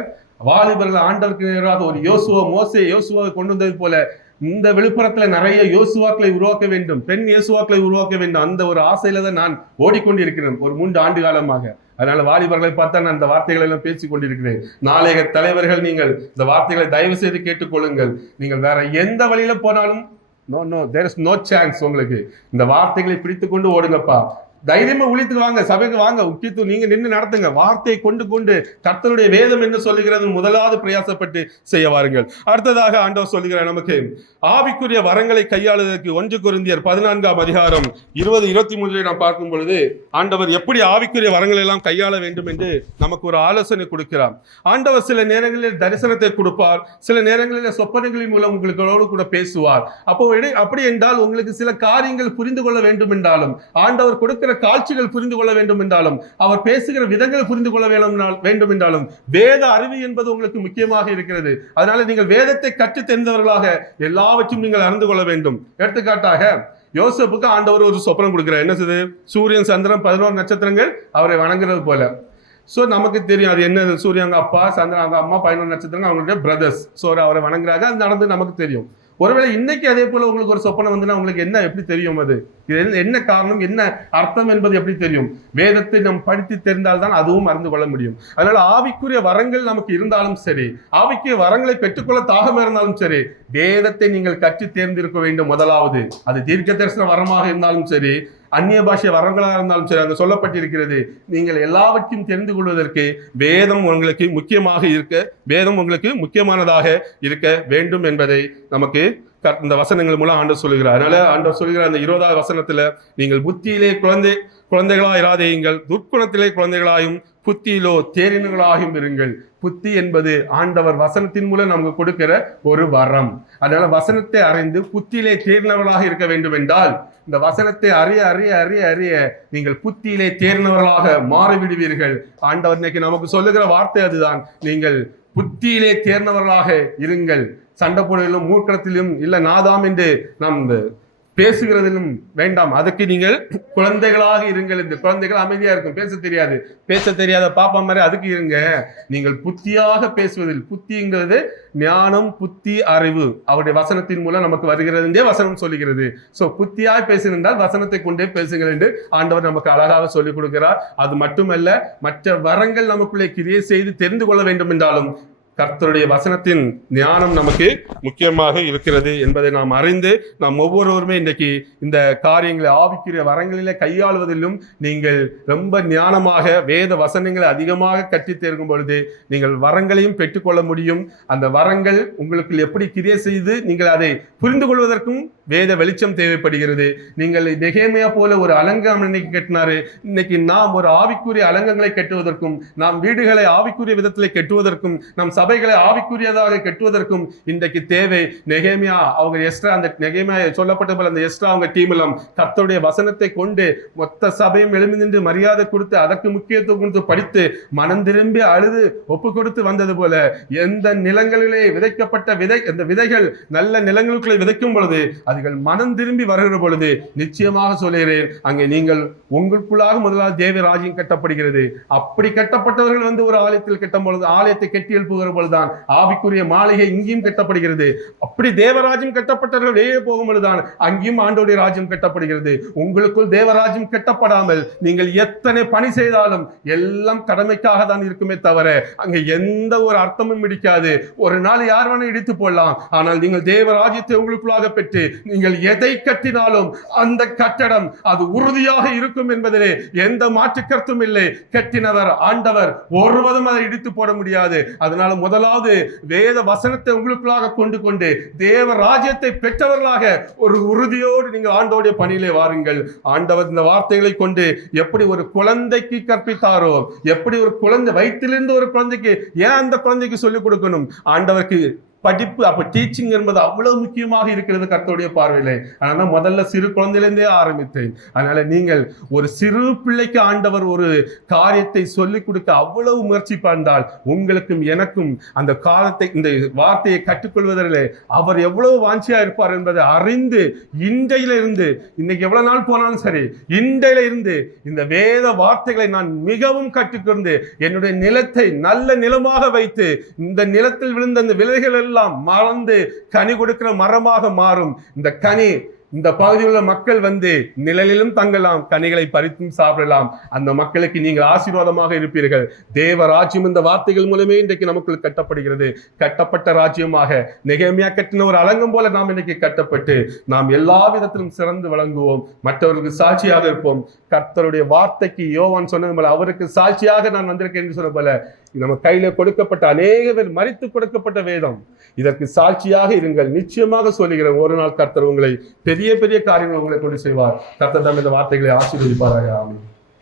வாலிபர்கள் ஆண்டவருக்கு நேராக ஒரு யோசுவா, மோசே யோசுவாவை கொண்டு வந்தது போல இந்த விழுப்புரத்துல நிறைய யோசுவாக்களை உருவாக்க வேண்டும், பெண் யோசுவாக்களை உருவாக்க வேண்டும். அந்த ஒரு ஆசையில தான் நான் ஓடிக்கொண்டிருக்கிறேன் ஒரு 3 ஆண்டு காலமாக. அதனால வாலிபர்களை பார்த்தா நான் இந்த வார்த்தைகளை எல்லாம் பேசிக் கொண்டிருக்கிறேன். நாளைய தலைவர்கள் நீங்கள் இந்த வார்த்தைகளை தயவு செய்து கேட்டுக்கொள்ளுங்கள். நீங்கள் வேற எந்த வழியில போனாலும் தேர் இஸ் நோ சான்ஸ். உங்களுக்கு இந்த வார்த்தைகளை பிடித்து கொண்டு ஓடுங்கப்பா. தைரியமா ஊழியத்துக்கு வாங்க, சபைக்கு வாங்க, முக்கியத்துவம் நீங்க நின்று நடத்துங்க. வார்த்தையை கொண்டு கொண்டு கர்த்தருடைய வேதம் என்ன சொல்லுகிறது முதலாவது பிரயாசப்பட்டு செய்ய வாருங்கள். அடுத்ததாக ஆண்டவர் சொல்லுகிறார் நமக்கு ஆவிக்குரிய வரங்களை கையாளுவதற்கு 1 கொரிந்தியர் 14ஆம் அதிகாரம் 20-23 நாம் பார்க்கும் பொழுது ஆண்டவர் எப்படி ஆவிக்குரிய வரங்களை எல்லாம் கையாள வேண்டும் என்று நமக்கு ஒரு ஆலோசனை கொடுக்கிறார். ஆண்டவர் சில நேரங்களில் தரிசனத்தை கொடுப்பார், சில நேரங்களில் சொப்பனங்களின் மூலம் உங்களோடு கூட பேசுவார். அப்படி என்றால் உங்களுக்கு சில காரியங்கள் புரிந்து கொள்ள வேண்டும் என்றாலும், ஆண்டவர் கொடுக்கிற காட்சிகள் புரிந்து கொள்ள வேண்டும் என்றாலும், அவர் பேசுகிற விதங்கள் புரிந்து கொள்ள வேண்டும் என்றாலும் வேத அறிவு என்பது உங்களுக்கு முக்கியமாக இருக்கிறது. அதனால நீங்கள் வேதத்தை கற்று தெரிந்தவர்களாக எல்லாவற்றையும் நீங்கள் அறிந்து கொள்ள வேண்டும். எடுத்துக்காட்டாக யோசேப்புக்கு ஆண்டவர் ஒரு சொப்பனம் கொடுக்கிறார். என்ன செய்து? சூரியன் சந்திரன் 11 நட்சத்திரங்கள் அவரை வணங்குறது போல. ஸோ நமக்கு தெரியும் அது என்ன. சூரியன் அவங்க அப்பா, சந்திரன் அவங்க அம்மா, 11 நட்சத்திரங்கள் அவங்களுடைய பிரதர்ஸ். ஸோ அவரை வணங்குறாங்க, அது நடந்து நமக்கு தெரியும். ஒருவேளை இன்னைக்கு அதே போல உங்களுக்கு ஒரு சொப்பனம் வந்துன்னா உங்களுக்கு என்ன எப்படி தெரியும்? அது என்ன காரணம், என்ன அர்த்தம் என்பது எப்படி தெரியும்? வேதத்தை நாம் படித்து தெரிந்தால்தான் அதுவும் அறிந்து கொள்ள முடியும். அதனால ஆவிக்குரிய வரங்கள் நமக்கு இருந்தாலும் சரி, ஆவிக்குரிய வரங்களை பெற்றுக்கொள்ள தாகம் இருந்தாலும் சரி, வேதத்தை நீங்கள் கற்று தேர்ந்திருக்க வேண்டும். முதலாவது அது தீர்க்க தரிசன வரமாக இருந்தாலும் சரி, அந்நிய பாஷை வரங்களாக இருந்தாலும் சரி, அங்கு சொல்லப்பட்டிருக்கிறது நீங்கள் எல்லாவற்றையும் தெரிந்து கொள்வதற்கு வேதம் உங்களுக்கு முக்கியமாக வேதம் உங்களுக்கு முக்கியமானதாக இருக்க வேண்டும் என்பதை நமக்கு இந்த வசனங்கள் மூலம் ஆண்டவர் சொல்லுகிறார். அதனால ஆண்டவர் சொல்லுகிறார் அந்த 20வது வசனத்துல, நீங்கள் புத்தியிலே குழந்தைகளாக இராதேயுங்கள், துர்க்குணத்திலே குழந்தைகளாயும் புத்தியிலோ தேறினர்களாகவும் இருங்கள். புத்தி என்பது ஆண்டவர் வசனத்தின் மூலம் நமக்கு கொடுக்கிற ஒரு வரம். அதனால வசனத்தை அறிந்து புத்தியிலே தேர்ந்தவர்களாக இருக்க வேண்டும் என்றால், இந்த வசனத்தை அறிய அறிய அறிய அறிய நீங்கள் புத்தியிலே தேர்ந்தவர்களாக மாறிவிடுவீர்கள். ஆண்டவர் இன்னைக்கு நமக்கு சொல்லுகிற வார்த்தை அதுதான். நீங்கள் புத்தியிலே தேர்ந்தவர்களாக இருங்கள். சண்டை போடுவதிலும் மூர்க்கத்திலும் இல்ல நாதாம் என்று நாம் பேசுகிறதிலும் வேண்டாம். அதுக்கு நீங்கள் குழந்தைகளாக இருங்கள். இந்த குழந்தைகள் அமைதியா இருக்கும், பேச தெரியாத பாப்பா மாதிரி அதுக்கு இருங்க. நீங்கள் புத்தியாக பேசுவதில், புத்திங்கிறது ஞானம், புத்தி, அறிவு அவருடைய வசனத்தின் மூலம் நமக்கு வருகிறது என்றே வசனம் சொல்லுகிறது. ஸோ புத்தியாக பேசுகின்றால் வசனத்தை கொண்டே பேசுங்கள் என்று ஆண்டவர் நமக்கு அழகாக சொல்லிக் கொடுக்கிறார். அது மட்டுமல்ல, மற்ற வரங்கள் நமக்குள்ளே கிரியை செய்து தெரிந்து கொள்ள வேண்டும் என்றாலும் கர்த்தருடைய வசனத்தின் ஞானம் நமக்கு முக்கியமாக இருக்கிறது என்பதை நாம் அறிந்து நாம் ஒவ்வொருவருமே இன்றைக்கு இந்த காரியங்களை ஆவிக்குரிய வரங்களிலே கையாளுவதிலும் நீங்கள் ரொம்ப ஞானமாக வேத வசனங்களை அதிகமாக கற்றுத் தேர்க்கும் பொழுது நீங்கள் வரங்களையும் பெற்றுக்கொள்ள முடியும். அந்த வரங்கள் உங்களுக்கு எப்படி கிரியை செய்து நீங்கள் அதை புரிந்து கொள்வதற்கும் வேத வெளிச்சம் தேவைப்படுகிறது. நீங்கள் நெகேமியா போல ஒரு அலங்கம் இன்னைக்கு கட்டினாரு. இன்னைக்கு நாம் ஒரு ஆவிக்குரிய அலங்கங்களை கட்டுவதற்கும், நாம் வீடுகளை ஆவிக்குரிய விதத்திலே கட்டுவதற்கும், நம் சபைகளை ஆவிக்குரியதாக கட்டுவதற்கும் இன்றைக்கு தேவை. நெகேமியா அவங்க எஸ்ட்ரா, அந்த நெகேமியா சொல்லப்பட்ட போல அந்த எஸ்ட்ரா அவங்க டீம் எல்லாம் கர்த்தருடைய வசனத்தை கொண்டு மொத்த சபையும் எழுந்து நின்று மரியாதை கொடுத்து அதற்கு முக்கியத்துவம் கொடுத்து படித்து மனம் திரும்பி அழுது ஒப்பு கொடுத்து வந்தது போல எந்த நிலங்களிலே விதைக்கப்பட்ட அந்த விதைகள் நல்ல நிலங்களுக்குள்ளே விதைக்கும் பொழுது அதுகள் மனம் திரும்பி வருகிற பொழுது நிச்சயமாக சொல்கிறேன், அங்கே நீங்கள் உங்களுக்குள்ளாக முதலாவது தேவ ராஜ்யம் கட்டப்படுகிறது. அப்படி கட்டப்பட்டவர்கள் வந்து ஒரு ஆலயத்தில் கட்டும் பொழுது, ஆலயத்தை கட்டி எழுப்புகிற பொழுதுதான் ஆவிக்குரிய மாளிகை இங்கேயும் கட்டப்படுகிறது. அப்படி தேவராஜ்யம் கட்டப்பட்டவர்கள் வெளியே போகும் பொழுதுதான் அங்கேயும் ஆண்டோடைய ராஜ்யம் கட்டப்படுகிறது. உங்களுக்குள் தேவராஜ்யம் கட்டப்படாமல் நீங்கள் எத்தனை பணி செய்தாலும் எல்லாம் கடமைக்காக தான் இருக்குமே தவிர அங்கே எந்த ஒரு அர்த்தமும் பிடிக்காது. ஒரு நாள் யார் வேணா இடித்து போடலாம், ஆனால் நீங்கள் தேவராஜ்யத்தை உங்களுக்குள்ளாக பெற்று நீங்கள் எதை கட்டினாலும் அந்த கட்டடம் அது உறுதியாக இருக்கும் என்பதிலே எந்த மாற்று கருத்தும் இல்லை. கட்டினவர் ஆண்டவர், ஒருவரும் அதை இடித்து போட முடியாது. அதனால முதலாவது வேத வசனத்தை உங்களுக்குள்ளாக கொண்டு தேவ ராஜ்யத்தை பெற்றவர்களாக ஒரு உறுதியோடு நீங்கள் ஆண்டோடைய பணியிலே வாருங்கள். ஆண்டவர் இந்த வார்த்தைகளை கொண்டு எப்படி ஒரு குழந்தைக்கு கற்பித்தாரோ, எப்படி ஒரு குழந்தை வயிற்றிலிருந்து ஒரு குழந்தைக்கு ஏன் அந்த குழந்தைக்கு சொல்லிக் கொடுக்கணும், ஆண்டவருக்கு படிப்பு, அப்ப டீச்சிங் என்பது அவ்வளவு முக்கியமாக இருக்கிறது கர்த்தருடைய பார்வையிலே. அதனால முதல்ல சிறு குழந்தையிலிருந்தே ஆரம்பித்தேன். அதனால நீங்கள் ஒரு சிறு பிள்ளைக்கு ஆண்டவர் ஒரு காரியத்தை சொல்லிக் கொடுக்க அவ்வளவு முயற்சி பண்ணால் உங்களுக்கும் எனக்கும் அந்த காலத்தை, இந்த வார்த்தையை கற்றுக்கொள்வதிலே அவர் எவ்வளவு வாஞ்சியா இருப்பார் என்பதை அறிந்து இன்றையில இருந்து, இன்னைக்கு எவ்வளவு நாள் போனாலும் சரி, இன்றையில இருந்து இந்த வேத வார்த்தைகளை நான் மிகவும் கற்றுக்கொண்டு என்னுடைய நிலத்தை நல்ல நிலமாக வைத்து இந்த நிலத்தில் விழுந்த அந்த விதைகள் எல்லாம் மறந்து கனி கொடுக்கிற மரமாக மாறும். இந்த கனி இந்த பகுதியில் உள்ள மக்கள் நிழலிலும் தங்கலாம், கனிகளை பறித்தும் சாப்பிடலாம். அந்த மக்களுக்கு நீங்கள் ஆசீர்வாதமாக இருப்பீர்கள். தேவ ராஜ்யம் இந்த வார்த்தைகள் மூலமே இன்றைக்கு நமக்குள் கட்டப்படுகிறது. கட்டப்பட்ட ராஜ்யமாக நெகேமியா கட்டின ஒரு அலங்கம் போல நாம் இன்னைக்கு கட்டப்பட்டு நாம் எல்லா விதத்திலும் சிறந்து விளங்குவோம், மற்றவர்களுக்கு சாட்சியாக இருப்போம். கர்த்தருடைய வார்த்தைக்கு யோவான் சொன்னது போல அவருக்கு சாட்சியாக நான் வந்திருக்கேன் என்று சொன்ன போல நம்ம கையில கொடுக்கப்பட்ட அநேக பேர் மரித்து கொடுக்கப்பட்ட வேதம், இதற்கு சாட்சியாக இருங்கள். நிச்சயமாக சொல்லுகிறேன், ஒரு நாள் கர்த்தர் உங்களை பெரிய பெரிய காரியங்கள் உங்களை கொண்டு செய்வார். கர்த்தர் தம் இந்த வார்த்தைகளை ஆசீர்வதிப்பாராக. ஆமென்.